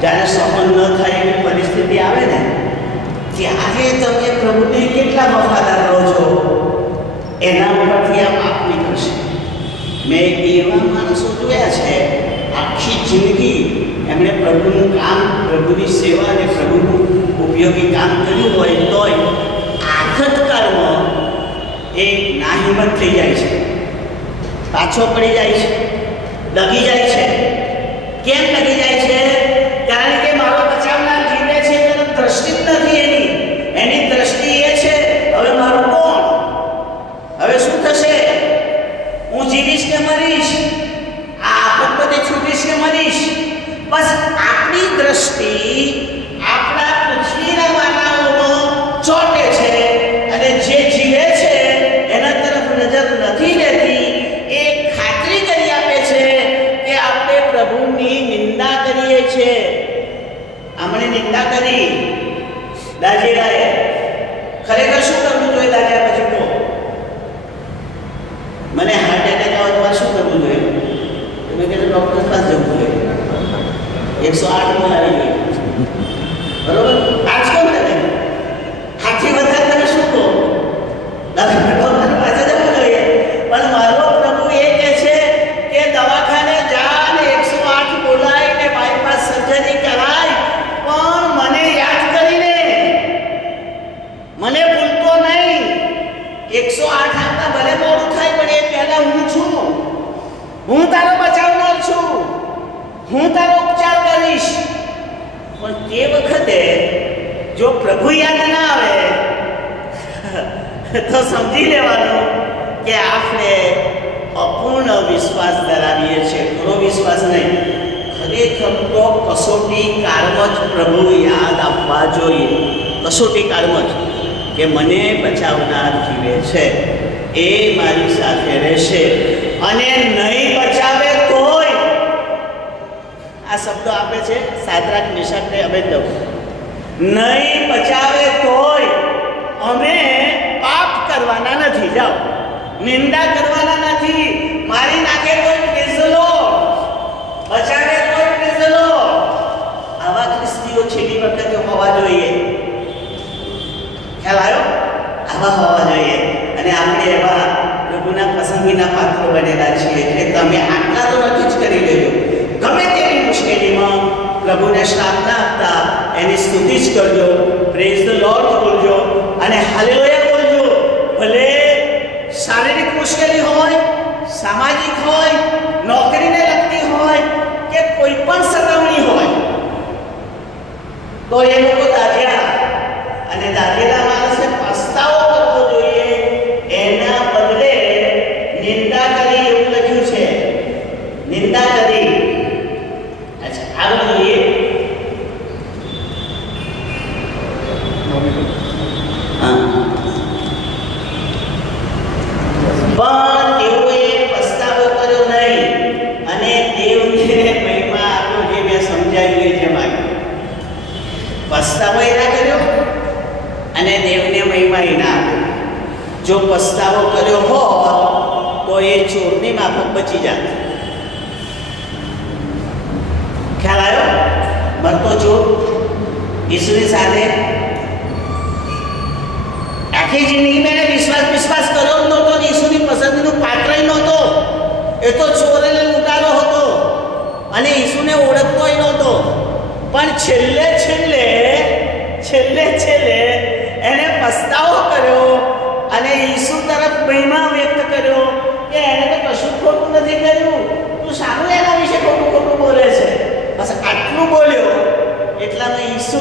જ્યારે સહન ન થાય એવી પરિસ્થિતિ આવે ને, ત્યારે તમે પ્રભુને કેટલા વફાદાર રહો છો એના ઉપરથી આ માપ નીકળશે. મેં એવા માણસો જોયા છે આખી જિંદગી એમણે પ્રભુનું કામ, પ્રભુની સેવા અને પ્રભુનું ઉપયોગી કામ કર્યું હોય તોય આખતકાળમાં એ નાહિંમત થઈ જાય છે, પાછો પડી જાય છે, ડગી જાય છે. કેમ ડગી જાય છે? કારણ કે મારો બચાવનાર જીવે છે તો દ્રષ્ટિ જ નથી એની દ્રષ્ટિ એ છે હવે મારું કોણ, હવે શું થશે, હું જીવીશ કે મરીશ, આ આફત છૂટીશ કે મરીશ. બસ આપણી દ્રષ્ટિ આપણા પૃથ્વીના વાતાવરણમાં ચોટે છે અને જે જીવે છે એના તરફ નજર નથી રહેતી. એ ખાતરી કરી આપે છે કે આપણે પ્રભુની નિંદા કરીએ છીએ. આપણે નિંદા કરી દાજેરાએ ખરેખર શું કરવું જોઈએ? દાજ્યા પછી કહો મને હાર્ટ એટેક આવે તો શું કરવું જોઈએ? તમે કહે ડૉક્ટર પાસે જવું જોઈએ, 108 બોલાવી જોઈએ, બરોબર? આજ કેમ ને હાથી વધારે તમે શું કહો? ડૉક્ટર પાસે જવું જોઈએ. પણ મારો પ્રભુ એ કહે છે કે દવાખાને જા અને 108 બોલાય ને બાયપાસ સર્જરી કરાય, પણ મને યાદ કરીને, મને ભૂલતો નહીં. 108 આપતા ભલે મોડું થાય પણ એ પહેલા હું છું, હું તારો બચાવનાર છું, હું તારો ઉપચાર કરીશ. પણ તે વખતે જો પ્રભુ યાદ ના આવે તો સમજી લેવાનું કે આપણે અપૂર્ણ વિશ્વાસ ધરાવીએ છીએ, પૂરો વિશ્વાસ નહીં. ખરેખર તો કસોટી કાળમાં જ પ્રભુ યાદ આપવા જોઈએ. કસોટી કાળમાં જ કે મને બચાવનાર જીવે છે, એ મારી સાથે રહેશે, અને નહીં બચાવે તોય, આ શબ્દો આપે છે સાદ્રાક મેશાક ને અબેદનગો, નહીં બચાવે તોય અમે પાપ કરવાના નથી. જાઓ, નિંદા કરવાના નથી. મારી નાખે તોય પ્રેઝ ધ લોર્ડ, બચાવે તોય પ્રેઝ ધ લોર્ડ. આવા ખ્રિસ્તીઓ છેલ્લી વખતે હોવા જોઈએ. ખ્યાલ આવ્યો? આવા હોવા જોઈએ. અને આપણે એવા પ્રભુના પસંદગીના પાત્રો બનેલા છીએ. એટલે તમે આટલા તો નક્કી જ કરી લેજો, ગમે તેવી મુશ્કેલીમાં પ્રભુને શ્રાપ ના આપતા એની સ્તુતિ જ કરજો, પ્રેઝ ધ લોર્ડ બોલજો અને હાલેલુયા બોલજો. ભલે શારીરિક મુશ્કેલી હોય, સામાજિક હોય, નોકરીને લગતી હોય કે કોઈ પણ સતાવણી હોય, તો એ લોકો દાજ્યા, અને દાજેલા માણસે પસ્તાવો કરવો જોઈએ. એના બદલે નિંદા કરી એવું લખ્યું છે, નિંદા કરી. અચ્છા, આગળ જોઈએ. પણ તેઓએ પસ્તાવો કર્યો નહીં અને દેવને મહિમા આપ્યો. જે મેં સમજાવ્યું એ જેમ આવ્યું, પસ્તાવો એ ના કર્યો અને દેવને મહિમા એ ના આપ્યો. જો પસ્તાવો કર્યો હોત તો એ ચોરની માફક બચી જાત. ખ્યાલ આવ્યો? મરતો ચોર ઈસુની સાથે આખી જિંદગી મેં વિશ્વાસ કર્યો જ નહોતો, ઈસુની પસંદગીનું પાત્ર નહોતો. એ તો ચોર અને લૂંટારો હતો અને ઈસુને ઓળખતોય નહોતો. પણ છેલ્લે એને પસ્તાવો કર્યો અને ઈસુ તરફ મહિમા વ્યક્ત કર્યો કે એને તો કશું ખોટું નથી કર્યું, તું સારું એના વિશે ખોટું બોલે છે. બસ આટલું બોલ્યો એટલામાં ઈસુ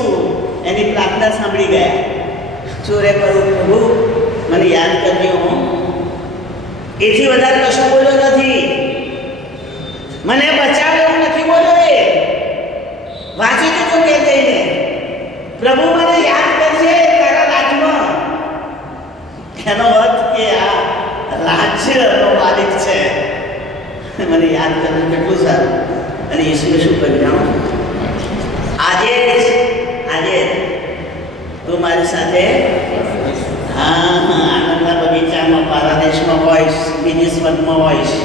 એની પ્રાર્થના સાંભળી ગયા. ચોરે કહ્યું, પ્રભુ મને યાદ કરજો. એથી વધારે કશું બોલ્યો નથી, મને બચાવે એવું નથી બોલ્યો. એ વાંચી તો કે જઈને, પ્રભુ મને યાદ કરજે તારા રાજમાં. એનો અર્થ કે આ રાજ્યનો માલિક છે, મને યાદ કરવું કેટલું સારું. અને ઈસુએ શું કર્યું જાણો? આજે તું મારી સાથે આનંદના બગીચામાં પારાદેશમાં હોઈશ, મિની સ્વર્ગમાં હોઈશ.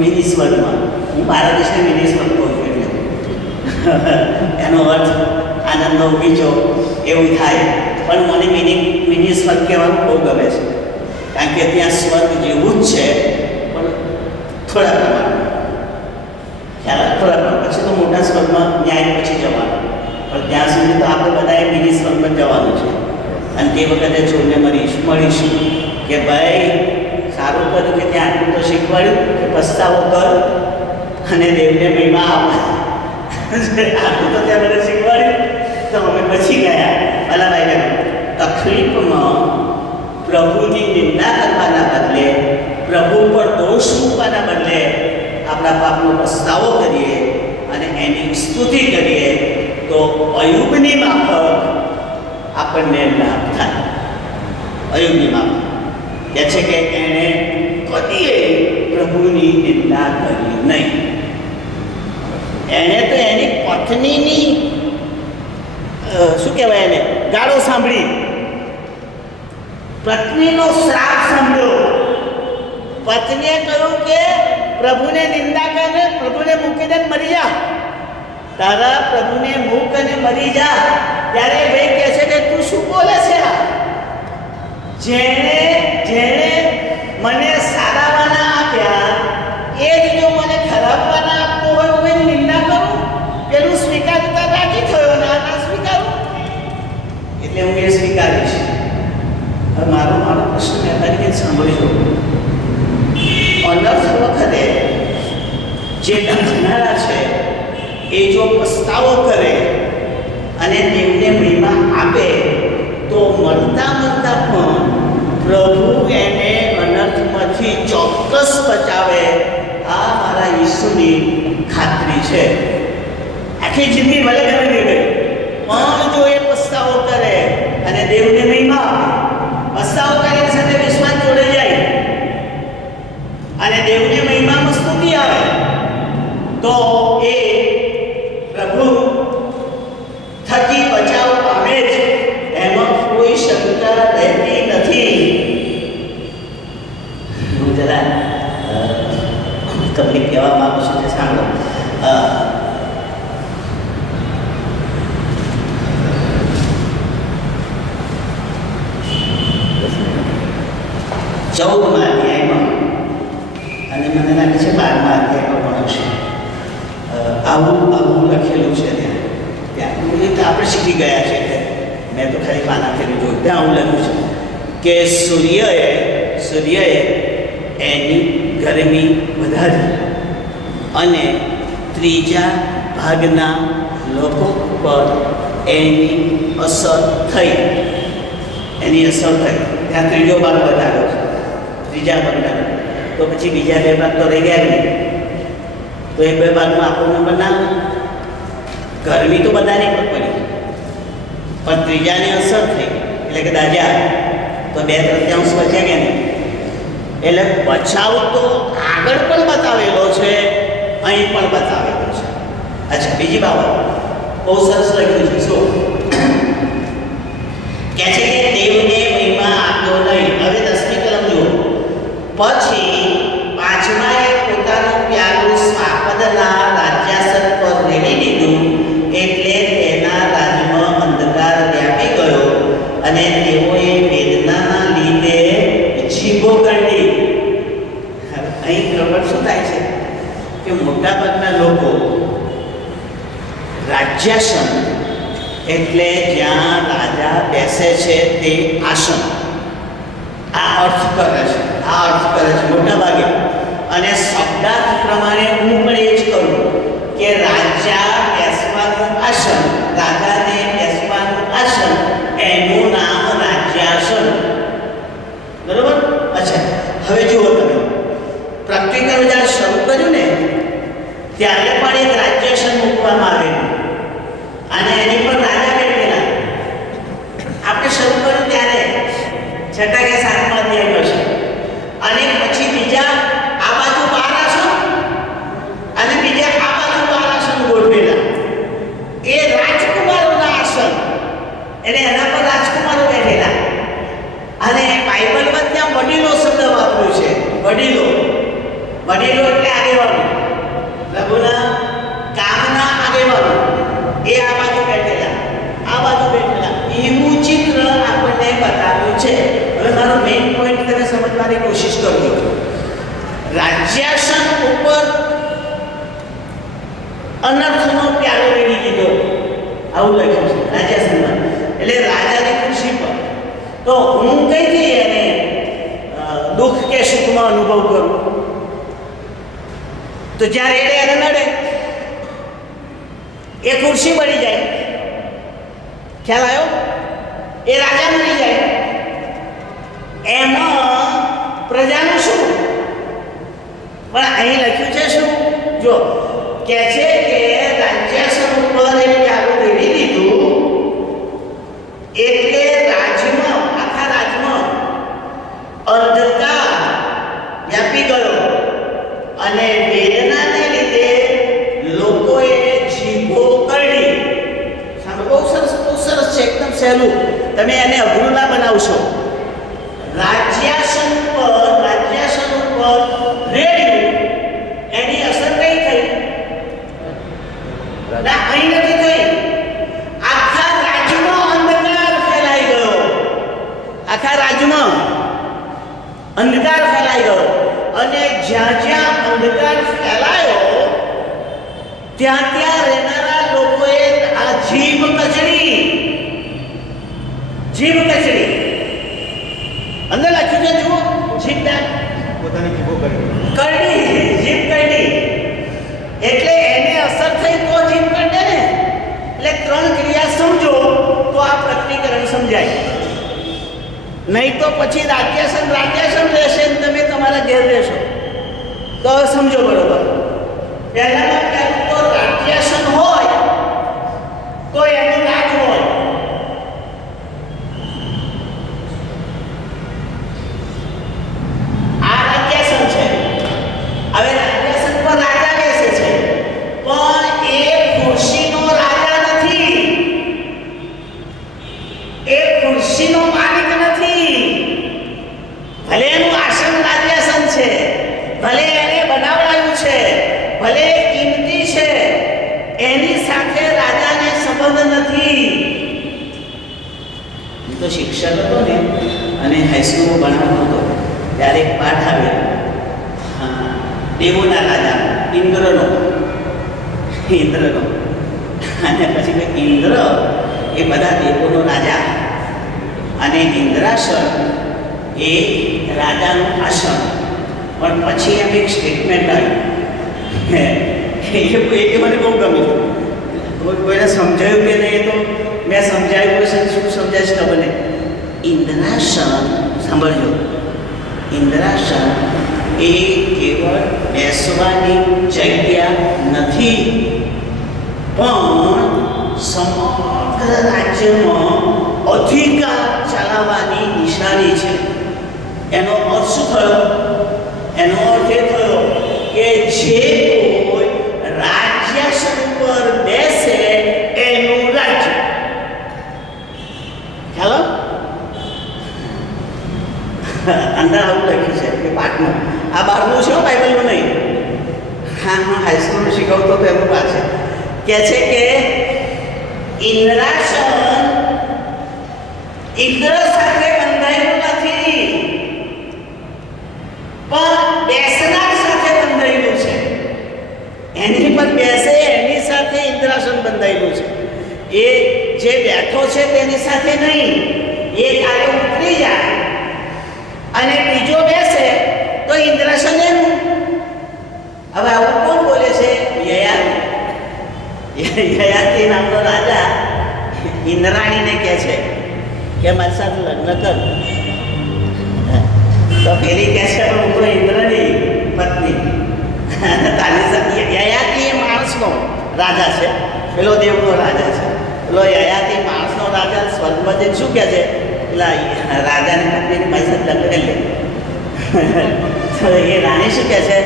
મિની સ્વર્ગમાં, હું પારાદેશને મિની સ્વર્ગ કહું છું. એટલે એનો અર્થ આનંદનો બગીચો એવું થાય. પણ મને મિની સ્વર્ગ કહેવાનું બહુ ગમે છે, કારણ કે ત્યાં સ્વર્ગ જેવું જ છે, પણ થોડા પ્રમાણમાં. પછી તો મોટા સ્વર્ગમાં ન્યાય પછી જવાનું, પણ ત્યાં સુધી તો આપણે બધાએ મિની સ્વર્ગમાં જવાનું છે. અને તે વખતે ચોરને મળીશું કે ભાઈ સારું કર્યું કે ત્યાં આટલું તો શીખવાડ્યું કે પસ્તાવો કર અને દેવને મહિમા આપ. આટલું તો ત્યાં મને શીખવાડ્યું તો અમે પછી ગયા. ભલા ભાઈ બહેનો, તકલીફમાં પ્રભુની નિંદા કરવાના બદલે, પ્રભુ પર દોષ મૂકવાના બદલે આપણા પાપનો પસ્તાવો કરીએ અને એની સ્તુતિ કરીએ તો અયુબની માફક આપણને લાભ થાય. અયુબની માફક કહે છે કે એણે કદીએ પ્રભુની નિંદા કરી નહીં. એણે તો એની પત્નીની શું કહેવાય, એને ગાળો સાંભળી, પત્નીનો શ્રાપ સાંભળ્યો. પત્નીએ કહ્યું કે પ્રભુને નિંદા કરે, પ્રભુને મૂકી દે, મરી જા. તારા પ્રભુને મૂક અને મરી જા. ત્યારે ભાઈ કહે છે કે તું શું બોલે છે? જેણે મને સારાવાના આપ્યા એ જ જો મને ખરાબવાના આપતો હોય હું એની નિંદા કરું? પેલું સ્વીકારતા રાજી થયો, ના સ્વીકારું એટલે હું એ સ્વીકારીશ. હવે મારો પ્રશ્ન મેં તરીકે સાંભળ્યો. અનર્થ વખતે જે લખનારા છે એ જો પસ્તાવો કરે અને દેવને મહિમા આપે તો મળતા મળતા પણ પ્રભુ એને અનર્થમાંથી ચોક્કસ બચાવે. આ મારા ઈસુની ખાતરી છે. આખી જિંદગી ભલે કરી ગઈ પણ જો એ પસ્તાવો કરે અને દેવને મહિમા આપે, પસ્તાવો કરે સાથે વિશ્વાસ જોડે જાય અને દેવને મહિમામાં સ્તુતિ આવે તો એ પ્રભુ થકી બચાવ પામે જ. એમાં કોઈ શંકા રહેતી નથી. હું જરા તમને કહેવા માંગુ છું કે સાંભળો. 14મા અધ્યાયમાં અને મને લાગે છે 12મા અધ્યાયમાં પણ હશે આવું લખેલું છે. ત્યાં એ તો આપણે શીખી ગયા છે. મેં તો ખાલી પાના ફેરી જોયું. ત્યાં આવું લખ્યું છે કે સૂર્યએ એની ગરમી વધારી અને ત્રીજા ભાગના લોકો પર એની અસર થઈ. ત્યાં ત્રીજો ભાગ બતાવ્યો છે, ત્રીજા ભાગના. તો પછી બીજા 2 ભાગ તો રહી ગયા નહીં. તો એ 2 ભાગમાં આપણને બનાવ ગરમી તો બધાને પણ પડી, પણ ત્રીજાની અસર થઈ એટલે કે દાજા તો 2/3 બચ્યા ગયા નહીં. એટલે બચાવ તો આગળ પણ બતાવેલો છે, અહીં પણ બતાવેલો છે. અચ્છા, બીજી બાબત બહુ સરસ લખ્યું છે. શું કહે છે કે દેવને મહિમા આપ્યો નહીં. હવે 10મી કલમ જુઓ. પછી 5માએ પોતાનું પ્યાલું સ્વાપદના રાજ્યાસન પર રેડી દીધું, એટલે તેના રાજમાં અંધકાર વ્યાપી ગયો અને તેઓએ વેદનાના લીધે જીભો કાઢી. અહીં ખબર શું થાય છે કે મોટાભાગના લોકો રાજ્યાસન એટલે જ્યાં રાજા બેસે છે તે આસન, આ અર્થ કરે છે મોટા ભાગે. અને શબ્દાર્થ પ્રમાણે હું પણ એ જ કરું કે રાજા બેસવાનું આસન, રાજાને બેસવાનું આસન, એનું નામ રાજ્યાસન. બરોબર? અચ્છા, હવે જુઓ તમે પ્રકટીકરણ જ્યારે શરૂ કર્યું ને ત્યારે પણ એક રાજ્યાસન મૂકવામાં આવેલું અને એની પર રાજા બેઠેલા. આપણે શરૂ કર્યું ત્યારે 6 કે 7મા અધ્યાય છે. અને પછી બીજા આ બાજુ 12 આસન અને બીજા આ બાજુ 12 આસન ગોઠવેલા. એ રાજકુમારોના આસન એટલે એના પર રાજકુમારો બેઠેલા. અને બાઇબલમાં ત્યાં વડીલો શબ્દ વાપર્યો છે. વડીલો એટલે આગેવાનો, પ્રભુના કામના આગેવાનો. એ આ બાજુ બેઠેલા, આ બાજુ બેઠેલા, એવું ચિત્ર આપણને બતાવ્યું છે. હવે મારો મેઇન પોઈન્ટ તમે સમજવાની કોશિશ કરજો. રાજ્યાસન ઉપર અનર્થનો પ્યાલો રેડી દીધો, આવું લખ્યું છે રાજ્યાસનમાં. એટલે રાજાની ખુરશી પર. તો હું કઈથી એને દુઃખ કે સુખમાં અનુભવ કરું? તો જ્યારે એને નડે એ ખુરશી બળી જાય. ખ્યાલ આવ્યો? એ રાજા મરી જાય. એમાં પ્રજાનું શું? પણ અહીં લખ્યું છે શું? જો કે છે કે રાજ્યાસન ઉપર એક પ્યાલો રેડી દીધું એટલે રાજમાં, આખા રાજમાં અંધકાર વ્યાપી ગયો અને વેદનાને લીધે લોકોએ જીભો કરડી. બહુ સરસ છે, એકદમ સહેલું. તમે એને અઘરું ના બનાવશો. રાજ્યાસન ઉપર રેડ્યું, એની અસર કઈ થઈ? ના, અહીં નથી થઈ. આખા રાજ્યમાં અંધકાર ફેલાઈ ગયો. આખા રાજ્યમાં અંધકાર ફેલાઈ ગયો અને જ્યાં જ્યાં અંધકાર ફેલાયો ત્યાં ત્યાં રહેનારા લોકોએ આ જીભ કચડી. અંદર લખ્યું છે, જુઓ, જીભ પોતાની જીભો કરડી, જીભ કરડી. એટલે એને અસર થઈ તો જીભ કરડે ને. એટલે 3 ક્રિયા સમજો. આ પ્રકટીકરણ સમજાય. નહીં તો પછી રાજ્યાસન રહેશે ને તમે તમારા ઘેર રહેશો. તો હવે સમજો બરોબર. પહેલામાં પહેલું તો રાજ્યાસન હોય તો એનું રાજ હોય. આ રાજ્યાસન છે. હવે રાજ્યાસન પર રાજા બેસે છે, પણ એ ખુરશીનો રાજા નથી, એ ખુરશીનો માલિક નથી. ભલે એનું આસન રાજ્યાસન છે, ભલે એને બનાવડાયું છે, ભલે કિંમતી છે, એની સાથે રાજાને સંબંધ નથી. હું તો શિક્ષક હતો ને અને હાઈસ્કૂલમાં ભણાવતો હતો ત્યારે એક પાઠ આવ્યો દેવોના રાજા ઇન્દ્રનો. અને પછી ઇન્દ્ર એ બધા દેવોનો રાજા અને ઇન્દ્રાસન એ રાજાનું આસન. પણ પછી એમ એક સ્ટેટમેન્ટ આવ્યું એ મને બહુ ગમ્યું. કોઈને સમજાયું કે નહીં તો મેં સમજાવ્યું હશે. શું સમજાય છે ખબર નહીં. ઇન્દ્રાસન સાંભળજો, ઇન્દ્રાસન એ કેવળ બેસવાની જગ્યા નથી, પણ સમગ્ર રાજ્યમાં અધિકાર ચલાવવાની નિશાની છે. એનો અર્થ શું થયો? એનો અર્થ એ થયો કે જે કોઈ રાજ્યાસન પર બેસે એનું રાજ્ય. ખ્યાલ? અંદર આવું લખ્યું છે કે પાઠમાં. આ બહારનું છે, બાઇબલનું નહીં. હા, હું હાઈસ્કૂલમાં શીખવતો તો એનું વાત છે. કહે છે કે ઇન્દ્રાસન ઇન્દ્ર સાથે બંધાયેલું નથી, પણ બેસનાર સાથે બંધાયેલું છે. એની પર બેસે એની સાથે ઇન્દ્રાસન બંધાયેલું છે. એ જે બેઠો છે તેની સાથે નહીં. એ કાલે ઉતરી જાય અને બીજો બેસે તો ઇન્દ્રાસન એનું. હવે આવું કોણ બોલે છે? યયાતિ નામનો રાજા ઇન્દ્રાણીને કહે છે કે મારી સાથે લગ્ન કર. તો પેલી કહે છે પણ હું તો ઇન્દ્રની પત્ની. તારી સાથે યયાતિ એ માણસનો રાજા છે, પેલો દેવનો રાજા છે. પેલો યયાતિ માણસનો રાજા સ્વર્ગમાં જઈને શું કહે છે? પેલા રાજાની પત્નીની મારી સાથે લગ્ન કરી લે. તો એ રાણી શું કહે છે?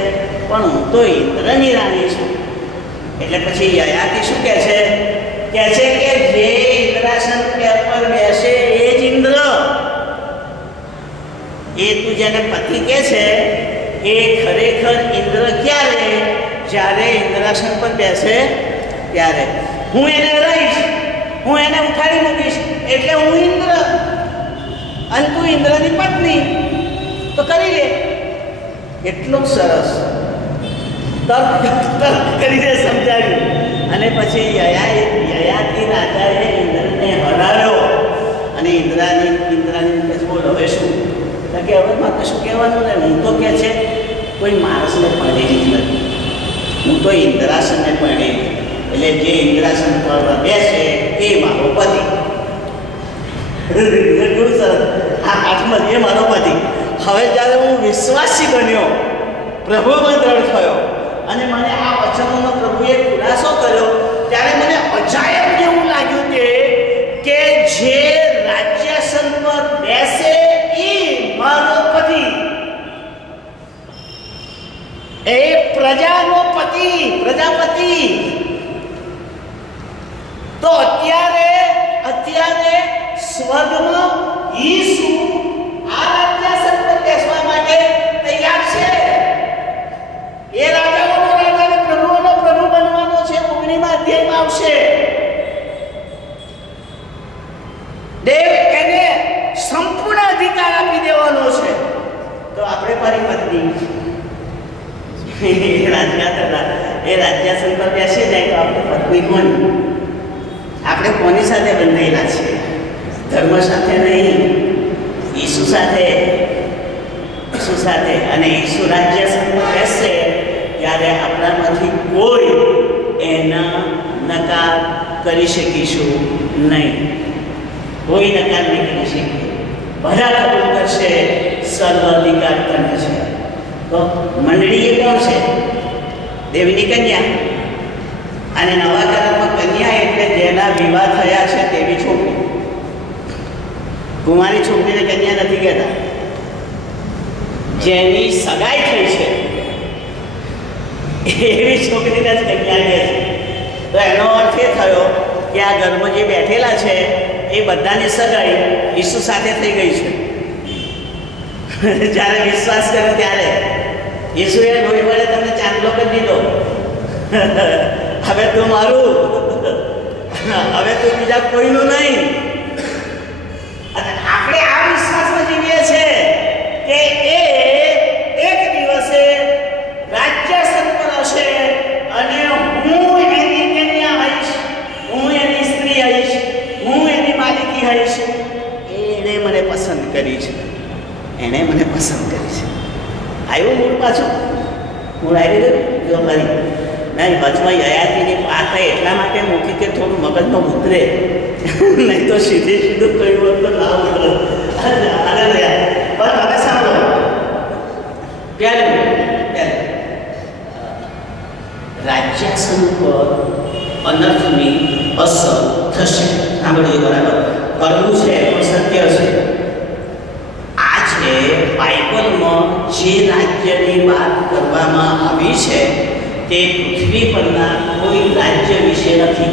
પણ હું તો ઇન્દ્રની રાણી છું. એટલે પછી યયાતિ શું કહે છે? કે જે ઇન્દ્રાસન પર બેસે એ જ ઇન્દ્ર. એ તું જેને પતિ કહે છે એ ખરેખર ઇન્દ્ર ક્યારે? જ્યારે ઇન્દ્રાસન પર બેસે ત્યારે. હું એને રહીશ, હું એને ઉઠાડી મૂકીશ એટલે હું ઇન્દ્ર અને તું ઇન્દ્રની પત્ની. તો કરી લે. એટલું સરસ તર્ક કરીને સમજાવ્યું. અને પછી યયાતિ રાજાએ ઇન્દ્રને હરાવ્યો અને ઇન્દ્રાની બોલ હવે શું? કે હવે મારે કશું કહેવાનું ને. હું તો કહે છે કોઈ માણસને પરણેલી જ નથી, હું તો ઇન્દ્રાસનને પરણેલી. એટલે જે ઇન્દ્રાસન પર બેસે એ મારો પતિ. એટલું સરસ. આ આત્મા એ મારો પતિ. હવે જ્યારે હું વિશ્વાસી બન્યો, પ્રભુમાં દ્રઢ થયો અને મને આ વચનોનો પ્રભુએ ખુલાસો કર્યો, ત્યારે મને અજાયબ જેવું લાગ્યું કે જે રાજ્યાસન પર બેસે એ મારો પતિ, એ પ્રજાનો પતિ, પ્રજાપતિ. તો અત્યારે સ્વર્ગમાં ઈસુ આ રાજ્યાસન પર બેસવા માટે તૈયાર છે. એ રાજાઓનો રાજા અને પ્રભુઓનો પ્રભુ બનવાનો છે. 19મા અધ્યાયમાં આવશે. દેવ એને સંપૂર્ણ અધિકાર આપી દેવાનો છે. તો આપણે મારી પત્ની એ રાજ્યાસન પર બેસી જાય તો આપણે પત્ની કોની? આપણે કોની સાથે બંધાયેલા છીએ? ધર્મ સાથે નહીં, ઈસુ સાથે. અને ઈસુ રાજ્યાસન પર બેસે ત્યારે આપણામાંથી કોઈ એના નકાર કરી શકીશું નહીં. કોઈ નકાર નહીં કરી શકે. બધા કબૂલ કરશે, સર્વ અધિકાર તને છે. તો મંડળી એ કોણ છે? દેવીની કન્યા. અને નવા કરારમાં કન્યા એટલે જેના વિવાહ થયા છે તેવી છોકરી. કુંવારી છોકરીને કન્યા નથી કહેતા. જેની સગાઈ થઈ છે એવી છોકરીને જ કન્યા કહે છે. તો એનો અર્થ એ થયો કે આ ઘરમાં જે બેઠેલા છે એ બધાની સગાઈ ઈસુ સાથે થઈ ગઈ છે. જ્યારે વિશ્વાસ કર્યો ત્યારે ઈસુએ લોહી વડે તમને ચાંદલો કરી દીધો. હવે તું મારું, હવે તું બીજા કોઈનું નહીં. અને આપણે આ વિશ્વાસમાં જીવીએ છીએ કે એ એક દિવસે રાજ્યાસન પર હશે અને હું એની કન્યા હઈશ, હું એની સ્ત્રી હઈશ, હું એની માલિકી હઈશ. એણે મને પસંદ કરી છે, એણે મને પસંદ કરી છે. આવ્યું મૂળ પાછું? મૂળ આવી ગયું? જો ખરી નહીં, વચમાં યયાતિની વાત એટલા માટે મૂકી કે થોડું મગજમાં ઉતરે, નહીં તો સીધું કહ્યું હોત તો ના ઉતરે. પણ હવે સાંભળો, રાજ્યાસન ઉપર અનર્થની અસર થશે. સાંભળ્યું બરાબર? કરવું છે પણ સત્ય છે. આજે બાઇબલમાં જે રાજ્યની વાત કરવામાં આવી છે તે પૃથ્વી પરના કોઈ રાજ્ય વિશે નથી.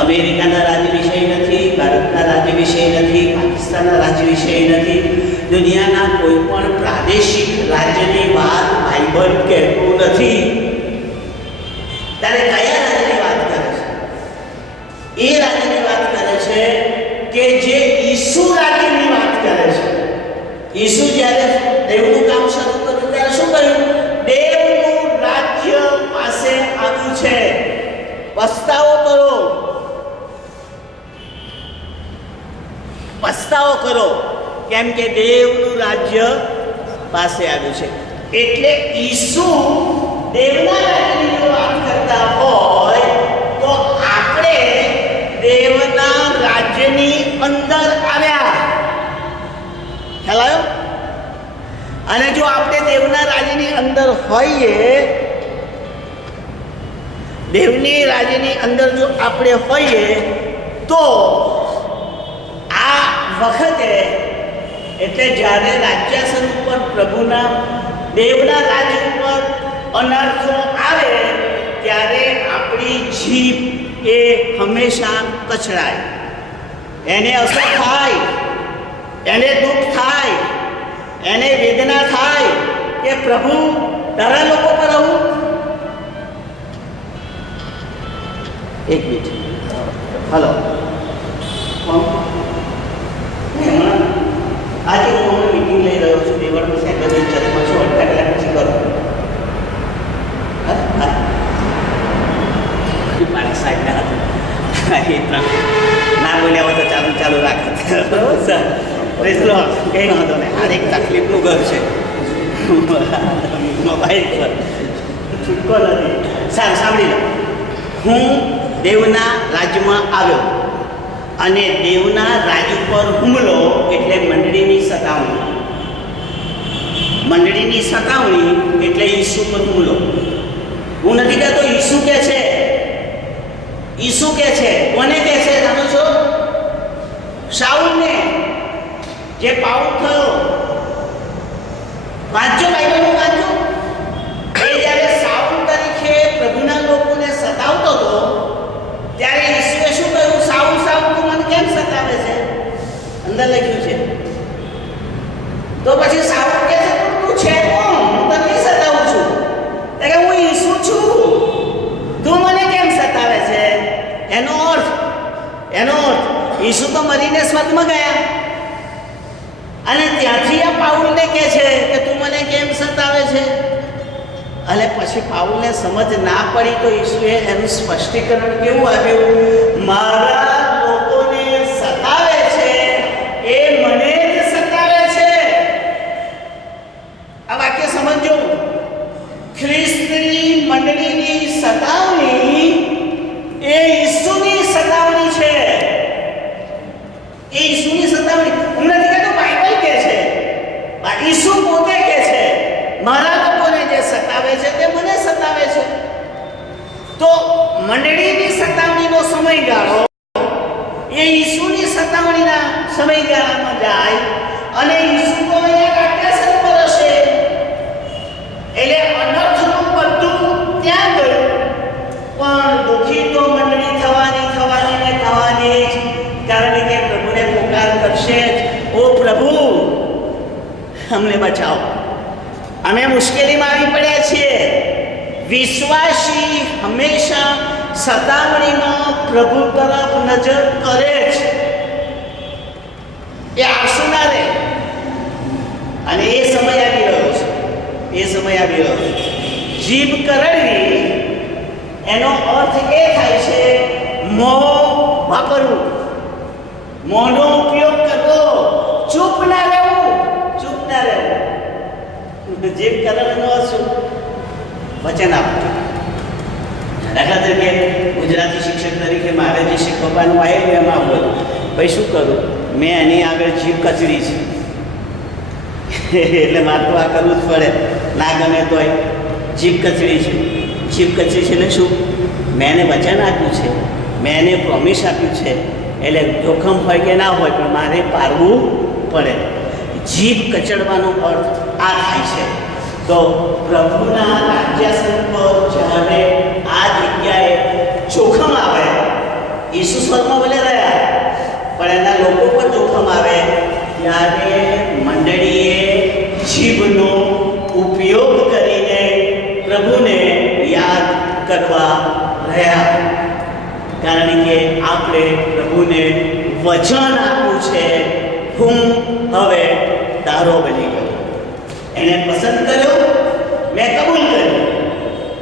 અમેરિકાના રાજ્ય વિષય નથી, ભારતના રાજ્ય વિષય નથી, પાકિસ્તાનના રાજ્ય વિષય નથી. દુનિયાના કોઈ પણ પ્રાદેશિક રાજ્યની વાત બાઇબલ કહેતું નથી. ત્યારે કયા રાજ્યની વાત કરે છે? એ રાજ્યની વાત કરે છે કે જે ઈસુ રાજ્યની વાત કરે છે. ઈસુ જ્યારે દેવનું કામ શરૂ કર્યું ત્યારે શું કર્યું? દેવનું રાજ્ય પાસે આવ્યું છે. પસ્તાવો કરો, પસ્તાવો કરો, કેમ કે દેવનું રાજ્ય પાસે આવ્યું છે. એટલે ઈસુ દેવના રાજ્યની જો વાત કરતા હોય તો આપણે દેવના રાજ્યની અંદર આવ્યા. ખ્યાલ આવ્યો? અને જો આપણે દેવના રાજ્યની અંદર હોઈએ, દેવની રાજ્યની અંદર જો આપણે હોઈએ તો આ વખતે, એટલે જ્યારે રાજ્યાસન ઉપર પ્રભુના દેવના રાજ્ય ઉપર અનર્થો આવે ત્યારે આપણી જીભ એ હંમેશા કચડાય, એને અસર થાય, એને દુઃખ થાય, એને વેદના થાય કે પ્રભુ તારા લોકો પર આવું. એક મિનિટ, હલો. આજે હું હમણાં મીટિંગ લઈ રહ્યો છું, દેવળમાં સેકન્ડરી ચર્ચમાં છું. 8 કલાક પછી કરો. મારી સાહેબના હાથે ના બોલ્યા હોય તો ચાલુ રાખે. બરોબર સર? કંઈ વાંધો નહીં. આ એક તકલીફનું ઘર છે. મોબાઈલ પર છૂટકો નથી. સારું, સાંભળી લો. હું દેવના રાજ્યમાં આવ્યો અને દેવના રાજ્ય પર હુમલો એટલે મંડળીની સતાવણી. મંડળીની સતાવણી એટલે ઈસુ પર હુમલો. હું નથી કહેતો, ઈસુ કે છે. ઈસુ કે છે. કોને કે છે જાણો છો? શાઉલને, જે પાઉલ થયો. વાંચો, બાઇબલમાં વાંચો. એ જ્યારે શાઉલ તરીકે પ્રભુના લોકોને સતાવતો હતો ત્યારે ઈસુએ શું કહ્યું? શાઉલ શાઉલ તું મને કેમ સતાવે છે? અંદર લખ્યું છે. તો પછી શાઉલ કહે છે તું છે કોણ? હું તને સતાવું છું. કે હું ઈસુ છું, તું મને કેમ સતાવે છે? એનો અર્થ ઈસુ તો મરીને સ્વર્ગમાં ગયા અને ત્યાંથી આ પાઉલને કહે છે કે તું મને કેમ સતાવે છે? અને પછી પાઉલને સમજ ના પડી તો ઈસુએ એનું સ્પષ્ટીકરણ કેવું આવ્યું? મારા લોકોને સતાવે છે એ મને જ સતાવે છે. આ વાક્ય સમજો. ખ્રિસ્તની મંડળીની સતાવણી એ ઈસુની સતાવણી છે. મારા લોકોને જે સતાવે છે તે મને સતાવે છે. તો મંડળીની સતાવણીનો સમયગાળો એ ઈસુની સતાવણીના સમયગાળામાં જાય અને ઈસુ તો અહીંયા કાટ્યાસન પર હશે. એટલે અનર્થનું બધું ત્યાં ગયું, પણ દુઃખી તો મંડળી થવાની જ, કારણ કે પ્રભુને પુકાર કરશે જ, ઓ પ્રભુ અમને બચાવો, અમે મુશ્કેલીમાં આવી પડ્યા છીએ. વિશ્વાસી હંમેશા સતાવણીમાં પ્રભુ તરફ નજર કરે છે. એ આંસુ ના રહે. અને એ સમય આવી રહ્યો છે. જીભ કરડવી એનો અર્થ એ થાય છે મોં વાપરવું, મોંનો ઉપયોગ કરવો, ચૂપ ના રહેવું. જીભ કરડવાનો અર્થ શું? વચન આપવું. દાખલા તરીકે ગુજરાતી શિક્ષક તરીકે મારે જે શીખવવાનું આવ્યું એમાં આવું હતું. ભાઈ શું કરું, મેં એની આગળ જીભ કચડી છે એટલે મારે તો આ કરવું જ પડે, ના ગમે તોય. જીભ કચડી છે એટલે શું? મેં એને વચન આપ્યું છે, મેં એને પ્રોમિસ આપ્યું છે, એટલે જોખમ હોય કે ના હોય પણ મારે પાડવું પડે. જીભ કચડવાનો અર્થ આ થાય છે. તો પ્રભુના રાજ્યાસન પર જ્યારે આ જગ્યાએ જોખમ આવે, ઈસુ સ્વર્ગમાં ભલે રહ્યા પણ એના લોકો પર જોખમ આવે, ત્યારે મંડળીએ જીભનો ઉપયોગ કરીને પ્રભુને યાદ કરવા રહ્યા. કારણ કે આપણે પ્રભુને વચન આપ્યું છે, હું હવે તારો બની ગયો. એને પસંદ કર્યો, મેં કબૂલ કર્યું.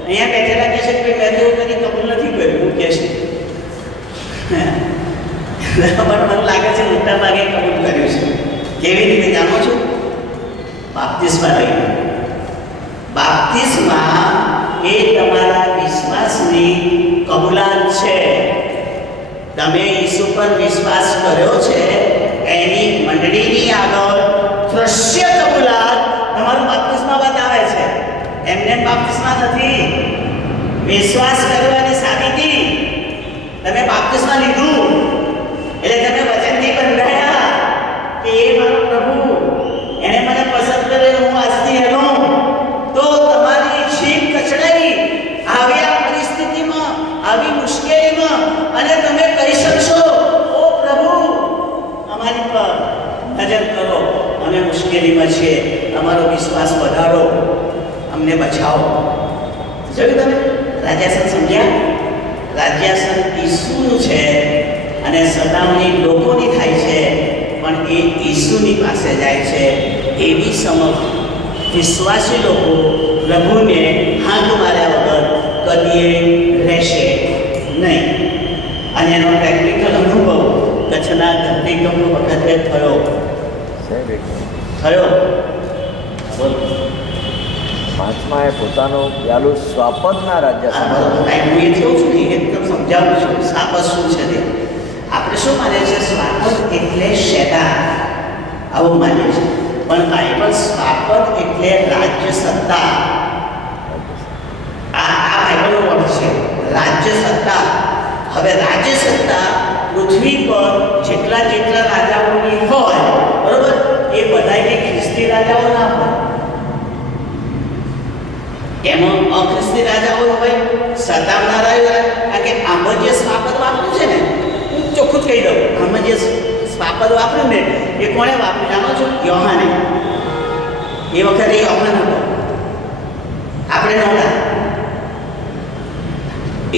અહીંયા બેઠેલા કહે છે કે મેં તો કદી કબૂલ નથી કર્યું, હું કહે છે પણ મને લાગે છે મોટા ભાગે કબૂલ કર્યું છે. કેવી રીતે જાણો છો? બાપ્તિસ્મા લઈને. બાપ્તિસ્મા એ તમારા વિશ્વાસની કબૂલાત છે. તમે ઈસુ પર વિશ્વાસ કર્યો છે, એની મંડળીની આગળ દ્રશ્ય કબૂલાત તમારું બાપ્તિસ્મા બતાવે છે. એમને બાપ્તિસ્મા નથી, વિશ્વાસ કર્યો અને સાબિતી. તમે બાપ્તિસ્મા લીધું એટલે તમે વચનથી બંધાયા કે એ મારો પ્રભુ, એને મને પસંદ કર્યો, હું આજથી એનો. તો તમારી જીભ કચડાઈ આવી આ પરિસ્થિતિમાં, આવી મુશ્કેલીમાં, અને તમે કહી શકશો, ઓ પ્રભુ અમારી પર નજર કરો, અમે મુશ્કેલીમાં છીએ, અમારો વિશ્વાસ વધારો, અમને બચાવો. જોયું તમે? રાજ્યાસન સમજ્યા? રાજ્યાસન ઈસુનું છે અને સતાવણી લોકોની થાય છે, પણ એ ઈસુની પાસે જાય છે. એવી સમક્ષ વિશ્વાસી લોકો પ્રભુને હાથ માર્યા વગર કદીએ રહેશે નહીં. અને એનો પ્રેક્ટિકલ અનુભવ કચ્છના ધરતીકંપ વખતે થયો. બોલો. મહાત્માએ પોતાનો પ્યાલું સ્વાપદના રાજ્ય હું એ કહું છું ને, એકદમ સમજાવું છું સ્વાપદ શું છે તે. આપણે શું માને છે? સ્વાપદ એટલે શેતાન, આવું માને છે. પણ બાઇબલ સ્વાપદ એટલે રાજ્ય સત્તા. આ બાઇબલનો વર્ડ છે, રાજ્ય સત્તા. હવે રાજ્ય સત્તા પૃથ્વી પર જેટલા રાજાઓની હોય, બરોબર, એ બધાને ખ્રિસ્તી રાજાઓ ના હોય. એમાં અખ્રિસ્તી રાજાઓ હોય, સતાવનારા હોય. કારણ કે આમાં જે સ્વાપદ વાપર્યું છે ને, હું ચોખ્ખું જ કહી દઉં, આમાં જે સ્વાપદ વાપર્યું ને એ કોણે વાપર્યું જાણો છો? યોહાને. એ વખતે યોહાન હતો, આપણે નહોતા.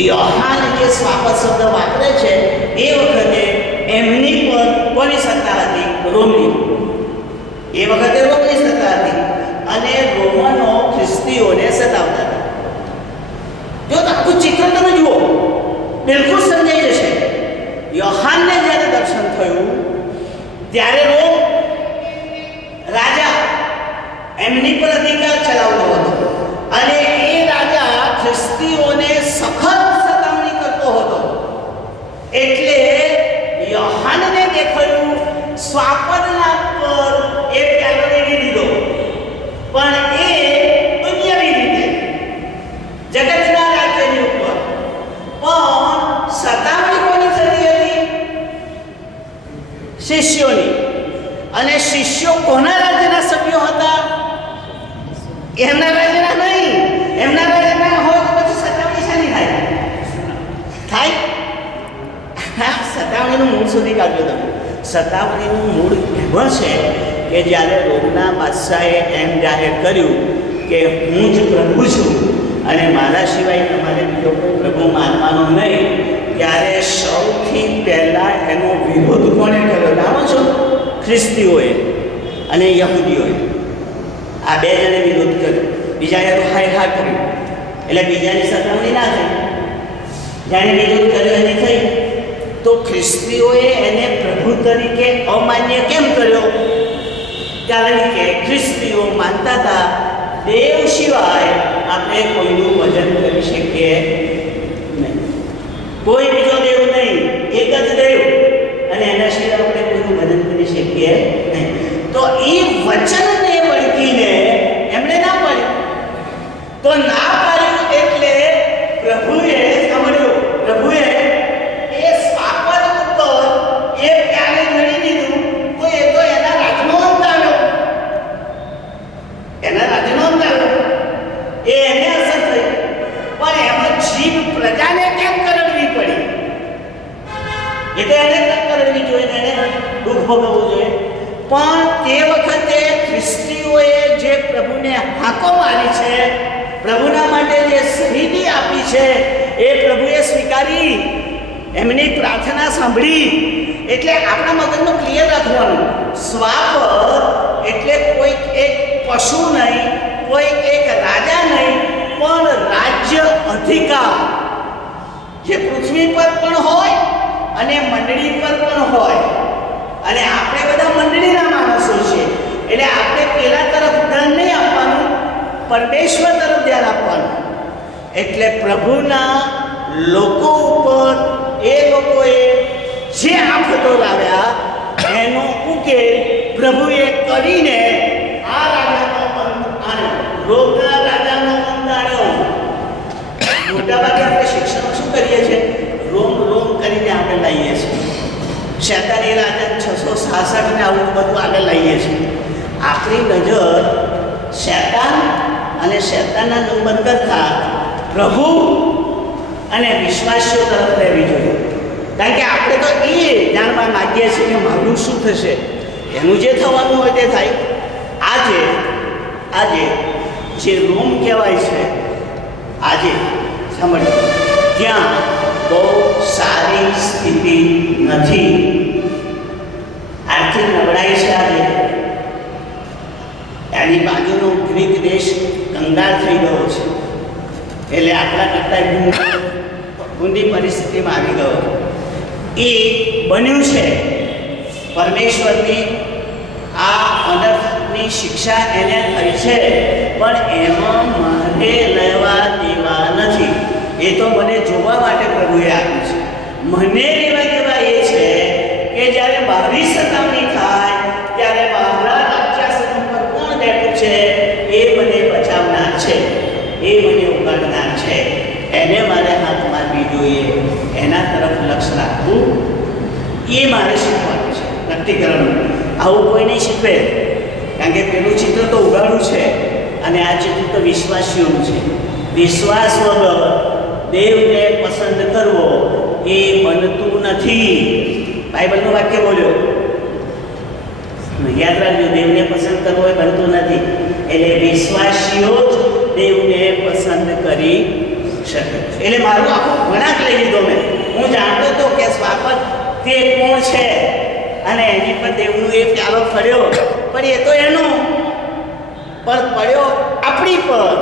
યોહાન જે સ્વાપદ શબ્દ વાપરે છે એ વખતે એમની પર કોની સત્તા હતી? રોમની. એ વખતે રોમની સત્તા હતી અને રોમનો ખ્રિસ્તીઓને સતાવતા હતા. જો આખું ચિત્ર તમે જુઓ, બિલકુલ સમજાઈ જશે. યોહાનને જ્યારે દર્શન થયું ત્યારે રોમ રાજા એમની પર અધિકાર ચલાવતો હતો અને એ રાજા ખ્રિસ્તીઓને સખત સતાવણી કરતો હતો. એટલે યોહાનને દેખાયું સ્વાપદના પર એ પ્યાલો રેડી દીધો, પણ એ એમના રાજના નહીં. એમના રાજના હોય તો પછી સતાવણી શાની થાય? થાય? હા, સતાવણીનું મૂળ સુધી કાઢજો તમે. સતાવણીનું મૂળ એવો છે કે જ્યારે રોમના બાદશાહે એમ જાહેર કર્યું કે હું જ પ્રભુ છું અને મારા સિવાય તમારે બીજો કોઈ પ્રભુ માનવાનો નહીં, ત્યારે સૌથી પહેલાં એનો વિરોધ કોણે કર્યો જાણો છો? ખ્રિસ્તીઓએ અને યહૂદીઓએ. આ બે જણે વિરોધ કર્યો. બીજાએ તો હાય હા કર્યું. એટલે બીજાની સતાવણી ના થઈ. જાણે વિરોધ કર્યો એની થઈ. તો ખ્રિસ્તીઓએ એને પ્રભુ તરીકે અમાન્ય કેમ કર્યો? કારણ કે ખ્રિસ્તીઓ માનતા હતા દેવ સિવાય આપણે કોઈનું ભજન કરી શકીએ નહીં. કોઈ બીજો દેવ નહીં, એક જ દેવ, અને એના સિવાય આપણે કોઈનું ભજન કરી શકીએ નહીં. તો એ વચનને વળગીને એમણે ના પાડ્યું. તો ના પાડ્યું એટલે પ્રભુએ સાંભળ્યું, પ્રભુએ એ સ્થાપન ઉપર એ પ્યાલે ધરી દીધું. તો એ તો એના રાજનો અંત આવ્યો. એના રાજનો અંત આવ્યો. એ એને અસર થઈ. પણ એમાં જીભ પ્રજાને કેમ કરડવી પડી? એ તો એને કરડવી જોઈએ, એને દુઃખ ભોગવવું જોઈએ. પણ તે વખતે ખ્રિસ્તીઓએ જે પ્રભુને હાંકો મારી છે, પ્રભુના માટે જે શહીદી આપી છે, એ પ્રભુએ સ્વીકારી, એમની પ્રાર્થના સાંભળી. એટલે આપણા મગજનું ક્લિયર રાખવાનું. સ્વાપદ એટલે કોઈ એક પશુ નહીં, કોઈ એક રાજા નહીં, પણ રાજ્ય અધિકાર જે પૃથ્વી પર પણ હોય અને મંડળી પર પણ હોય. અને આપણે બધા મંડળીના માણસો છીએ, એટલે આપણે પેલા તરફ ધ્યાન નહીં આપવાનું, પરમેશ્વર તરફ ધ્યાન આપવાનું. એટલે પ્રભુના લોકો ઉપર એ લોકોએ જે આફતો લાવ્યા એનો ઉકેલ પ્રભુએ કરીને આ રાજાનો અંત આણ્યો. રોગના રાજાનો અંત આણ્યો. મોટાભાગે આપણે શિક્ષણમાં શું કરીએ છીએ? રોમ રોમ કરીને આપણે લાવીએ છીએ. શેતાની રાજા 666 ને આવું બધું આગળ લાવીએ છીએ. આપણી નજર શેતાન અને શેતાનના નંબર કરતાં પ્રભુ અને વિશ્વાસીઓ તરફ રહેવી જોઈએ. કારણ કે આપણે તો એ જાણવા માંગીએ છીએ કે મારું શું થશે. એનું જે થવાનું હોય તે થાય. આજે જે રોમ કહેવાય છે, આજે સાંભળ્યું, ત્યાં બહુ સારી સ્થિતિ નથી. આર્થિક નબળાઈ છે. આજે એની બાજુનો ગ્રીક દેશ કંગાળ થઈ ગયો છે. એટલે આપણા કરતાં ઊંડી પરિસ્થિતિમાં આવી ગયો. એ બન્યું છે પરમેશ્વરની આ અનર્થની શિક્ષા એને થઈ છે, પણ એમાં મારે લેવા દેવા નથી. એ તો મને જોવા માટે પ્રભુએ આપ્યું છે. મને લેવા દેવા એ છે કે જ્યારે મારી સતાવણી થાય ત્યારે મારા રાજ્યાસન પર કોણ બેઠું છે એ મને બચાવનાર છે, એ મને ઉગાડનાર છે. એને મારે હાથ મારવી જોઈએ. એના તરફ લક્ષ્ય રાખવું એ મારે શીખવાનું છે. નક્તિકરણ આવું કોઈ નહીં શીખવે. કારણ કે પેલું ચિત્ર તો ઉગાડવું છે અને આ ચિત્ર તો વિશ્વાસીઓનું છે. વિશ્વાસ વગર દેવને પસંદ કરવો એ બનતું નથી. બાઇબલનું વાક્ય બોલ્યો, યાદ રાખજો, દેવને પસંદ કરવો એ બનતું નથી. એટલે વિશ્વાસીઓ જ દેવને પસંદ કરી શકે. એટલે મારું આખું વળાંક લઈ લીધો મેં. હું જાણતો હતો કે સ્વાપદ તે કોણ છે અને એની પર દેવનું એ પ્યાલો ફર્યો, પણ એ તો એનો પણ પડ્યો આપણી પર.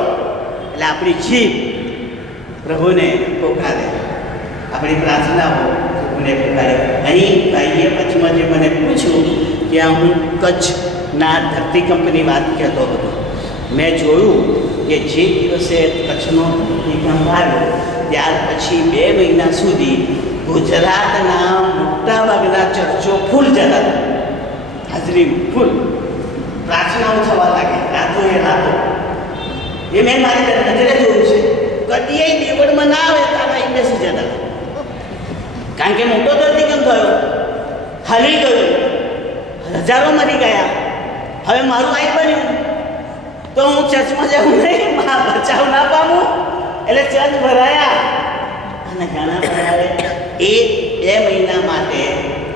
એટલે આપણી જીભ પ્રભુને પોકારે, આપણી પ્રાર્થનાઓ પ્રભુને પોકારે. અહીં ભાઈએ પછીમાં જે મને પૂછ્યું ત્યાં હું કચ્છના ધરતીકંપની વાત કહેતો હતો. મેં જોયું કે જે દિવસે કચ્છનો ધરતીકંપ આવ્યો ત્યાર પછી 2 મહિના સુધી ગુજરાતના મોટાભાગના ચર્ચો ફૂલ જતા હતા. હાજરી ફૂલ, પ્રાર્થનાઓ થવા લાગી રાતો એ રાતો. એ મેં મારી નજરે જોયું છે. કદીએ દેવળમાં ના આવે તારા અહીં બેસી જતા. કારણ કે મોટો ધરતીકંપ થયો, હાલી ગયો, હજારો મરી ગયા. હવે મારું અહીં બન્યું તો હું ચર્ચમાં જાઉં નહીં, બચાવ ના પામું. એટલે ચર્ચ ભરાયા અને ઘણા ભરાવે. એ 2 મહિના માટે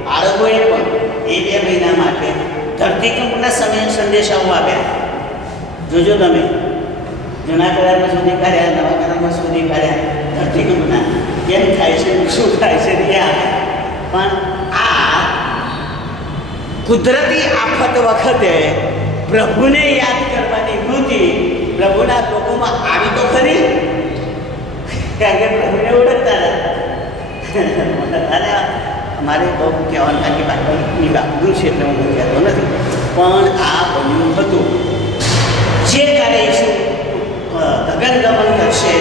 બાળકોએ પણ એ 2 મહિના માટે ધરતીકંપના સમયે સંદેશાઓ આપ્યા. જોજો તમે, જૂના કરારમાં શોધી કાઢ્યા, નવા કરારમાં શોધી કાઢ્યા, ધરતીકંપના કેમ થાય છે, શું થાય છે ત્યાં. પણ આ કુદરતી આફત વખતે પ્રભુને યાદ કરવાની વૃત્તિ પ્રભુના લોકોમાં આવી તો ખરી, કારણ કે પ્રભુને ઓળખતા હતા. અમારે બહુ કહેવાનું કારણ કે બાઇબલની વાપરું છે એટલે હું કહેતો નથી, પણ આ બન્યું હતું. જે કાલે ઈસુ ગગનગમન કરશે,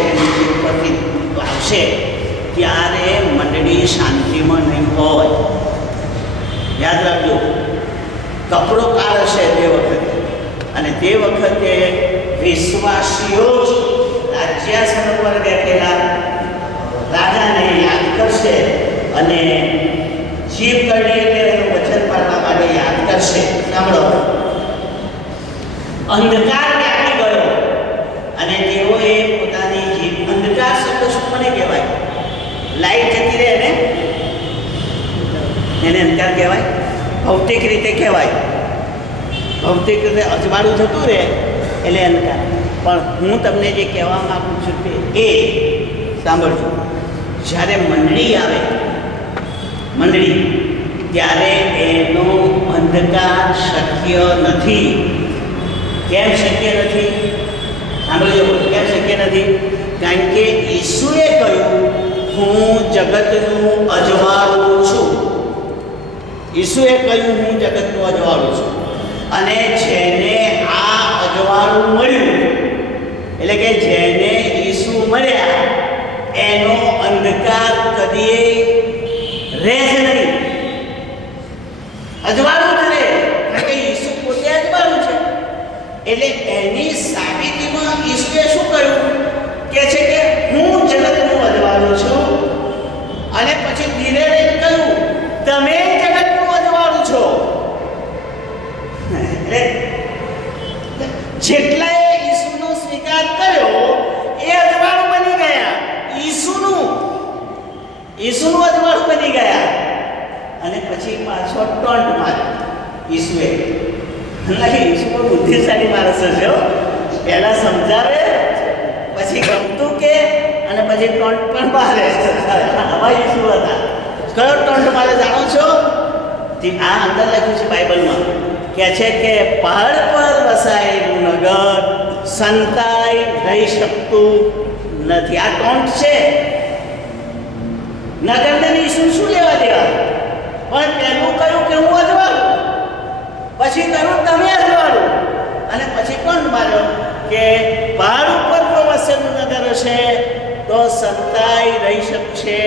ઉપરથી આવશે, ત્યારે મંડળી શાંતિમાં નહીં હોય. યાદ રાખજો, કપરો કાળ હશે તે વખતે, અને તે વખતે વિશ્વાસીઓ રાજ્યાસન પર બેઠેલા રાજાને યાદ કરશે અને જીભ કાઢી એટલે એનું વચન પાડવા માટે યાદ કરશે. સાંભળો, અંધકાર વ્યાપી ગયો અને તેઓએ પોતાની જીભ, અંધકાર શબ્દ શું મને કહેવાય? લાઈટ જતી રહે ને એને અંધકાર કહેવાય, ભૌતિક રીતે કહેવાય. ભૌતિક રીતે અજવાળું જતું રહે એટલે અંધકાર. પણ હું તમને જે કહેવા માંગુ છું તે એ સાંભળજો. જ્યારે મંડળી આવે, મંડળી, ત્યારે એનો અંધકાર શક્ય નથી. કેમ શક્ય નથી? સાંભળજો, કેમ શક્ય નથી? કારણ કે ઈસુએ કહ્યું, હું જગતનું અજવાળું છું. ઈસુએ કહ્યું, હું જગતનું અજવાળું છું. અને જેને આ અજવાળું મળ્યું, એટલે કે જેને ઈસુ મળ્યા, એનો અંધકાર કદીએ રહે જ નહીં. અજવાળું જ રહે, કારણ કે ઈસુ પોતે અજવાળું છે. એટલે એની સાબિતીમાં ઈસુએ શું કહ્યું? કે છે કે હું જગતનું અજવાળું છું. અને પછી ધીરે રહીને કહ્યું, તમે જગતનું અજવાળું છો. એટલે જેટલાએ ઈસુનો સ્વીકાર કર્યો એ અજવાળું બની ગયા. ઈસુનું અજવાળું બની ગયા. અને પછી પાછો ટોન્ટ માર્યો ઈસુએ. ઈસુ બહુ બુદ્ધિશાળી માણસ છે. પહેલા સમજાવે, પછી ગમતું કે, અને પછી ટોન્ટ પણ મારે. આવા ઈસુ હતા. કયો ટોન્ટ મારે જાણો છો? આ અંદર લખ્યું છે બાઇબલમાં, કે છે કે પહાડ પર વસાયેલું નગર સંતાઈ રહી શકતું નથી. આ ટોન્ટ છે. નગરને ઈસુ શું લેવા દેવા? પણ પહેલું કહ્યું કે હું અજવાળું, પછી કહ્યું તમે અજવાળું, અને પછી ટોન્ટ માર્યો કે પહાડ ઉપર કોઈ વસેલું નગર હશે તો સંતાઈ રહી શકશે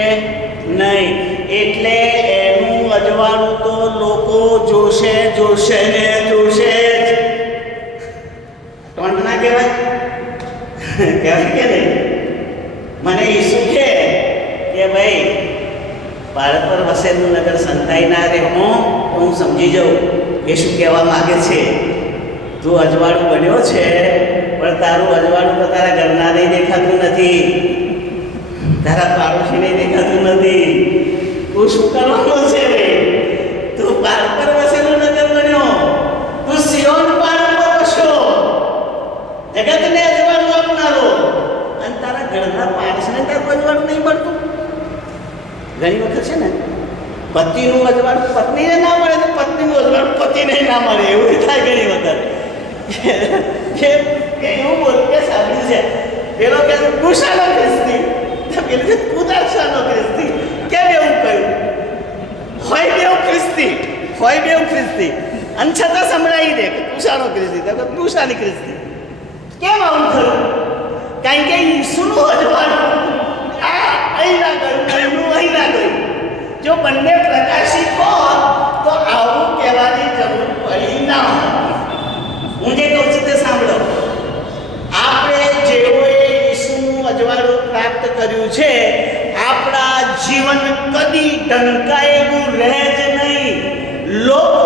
નહીં. એટલે એનું અજવાળું તો લોકો જોશે ને જોશે જ. ટોન્ટ ના કહેવાય? કહેવાય કે નહીં? મને ઈસુ કે ભાઈ પહાડ પર વસેલું નગર સંતાઈ ના રહે, હું સમજી જાઉં એ શું કહેવા માંગે છે. તું અજવાળું બન્યો છે, પણ તારું અજવાળું તો તારા ઘરના નહીં દેખાતું નથી, તારા પાડોશીને દેખાતું નથી. તું શું કરવાનો છે? તું પહાડ પર વસેલું નગર બન્યો, તું સિયોન પહાડ પર વસ્યો, જગતને અજવાળું આપનારો, અને તારા ઘરના પાડોશીને તારું અજવાળું નહીં મળતું. ઘણી વખત છે ને, પતિનું અજવાળું પત્નીને ના મળે તો પત્નીનું અજવાળું પતિને ના મળે, એવું થાય ઘણી વખત. એવું બોલ કે સાંભળ્યું છે, પેલો કે તું શાનો ખ્રિસ્તી, પેલું કે તું તાર શાનો ખ્રિસ્તી. કેમ એવું કહ્યું? હોય બેવ ખ્રિસ્તી, અને છતાં સંભળાવી દે કે તું શાનો ખ્રિસ્તી, તું શાની ખ્રિસ્તી. કેમ આવું થયું? કારણ કે ઈસુનું અજવાળું અહીં ના ગયું, એનું અહીં ના ગયું. જો બંને પ્રકાશિત હોત તો આવું કહેવાની જરૂર પડી ના હોત. હું જે કહું છું તે સાંભળો. આપણે જેઓએ ઈસુનું અજવાળું પ્રાપ્ત કર્યું છે, આપણા જીવન કદી ઢંકાયેલું રહે જ નહીં. લોકો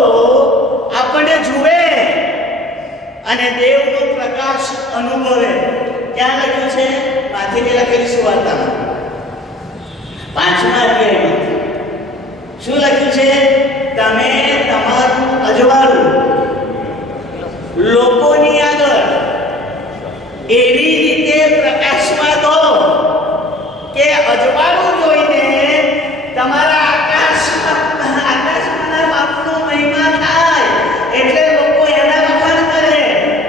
આપણને જુએ અને દેવનો પ્રકાશ અનુભવે. ક્યાં લખ્યું છે? માથેની લખેલી સુવાર્તામાં 5મા અધ્યાયમાં શું લખ્યું છે? તમે તમારું અજવાળું લોકોની આગળ એવી રીતે પ્રકાશમાં દો કે અજવાળું જોઈને તમારા આકાશમાંના બાપનો મહિમા થાય, એટલે લોકો એના વખાણ કરે.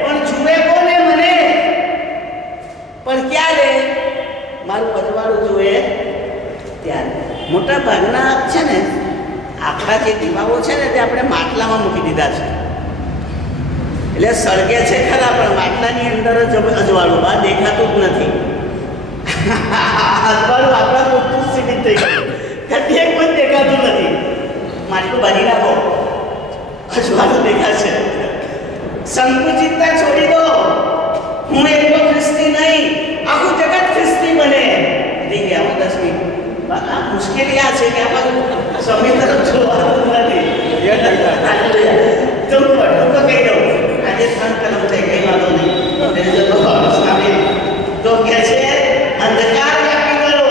પણ જુએ કોને? મને. પણ ક્યારે? મારું અજવાળું જુએ ત્યારે. મોટા ભાગના છે ને આપણા જે દીવાઓ છે ને તે આપણે માટલામાં મૂકી દીધા છે, એટલે સળગે છે ખરા પણ માટલાની અંદર જ અજવાળું બહાર દેખાતું જ નથી. અજવાળું આપણા પૂરતું સીમિત થઈ ગયું, કદી એક પણ દેખાતું નથી. માટલું બાંધી નાખો, અજવાળું દેખાશે. સંકુચિતતા છોડી દો. હું એકલો ખ્રિસ્તી નહીં, આખું જગત ખ્રિસ્તી બને. થઈ ગયા હું 10 મિનિટ. આ મુશ્કેલી આ છે કે આપણે સમય તરફ જોવાનું નથી. તો કહી દઉં, આજે 3 કલમ થઈ ગઈ, વાંધો નહીં. તો કે છે અંધકાર વ્યાપી ગયો.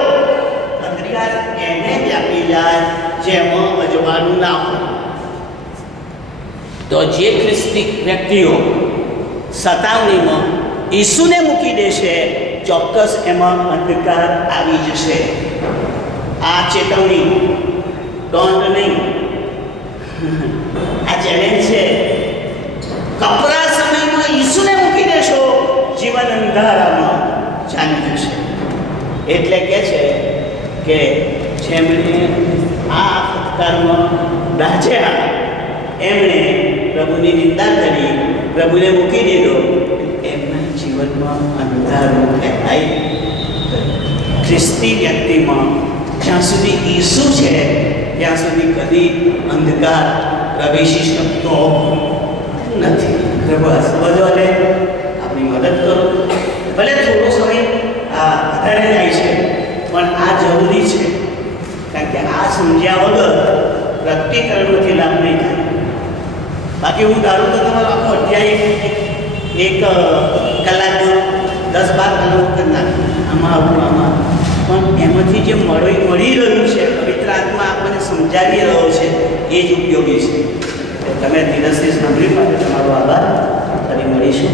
અંધકાર એને વ્યાપી જાય જેમાં અજવાળું ના હોય. તો જે ખ્રિસ્તી વ્યક્તિઓ સતાવણીમાં ઈસુને મૂકી દેશે, ચોક્કસ એમાં અંધકાર આવી જશે. આ ચેતવણી, ડોન્ટ નહીં, આ ચેલેન્જ છે. કપરા સમયમાં ઈસુને મૂકી દેશો, જીવન અંધારામાં ચાલી જશે. એટલે કે છે કે જેમણે આ ફટકારમાં દાઝ્યા એમણે પ્રભુની નિંદા કરી, પ્રભુને મૂકી દીધો, એમના જીવનમાં અંધારું ફેલાય. ખ્રિસ્તી વ્યક્તિમાં જ્યાં સુધી ઈસુ છે ત્યાં સુધી કદી અંધકાર પ્રવેશી શકતો નથી. બસ બધોને આપણી મદદ કરો. ભલે થોડો સમય વધારે જાય છે પણ આ જરૂરી છે, કારણ કે આ સમજ્યા વગર પ્રત્યેકરણમાંથી લાભ નહીં થાય. બાકી હું ધારું તો તમારો આખો અધ્યાય એક કલાકમાં 10-12 કલાક કરી નાખું, આમાં પણ એમાંથી જે મળી રહ્યું છે, પવિત્ર આત્મા આપણને સમજાવી રહ્યો છે, એ જ ઉપયોગી છે. તમે ધીરજથી સાંભળ્યું માટે તમારો આભાર. ફરી મળીશું.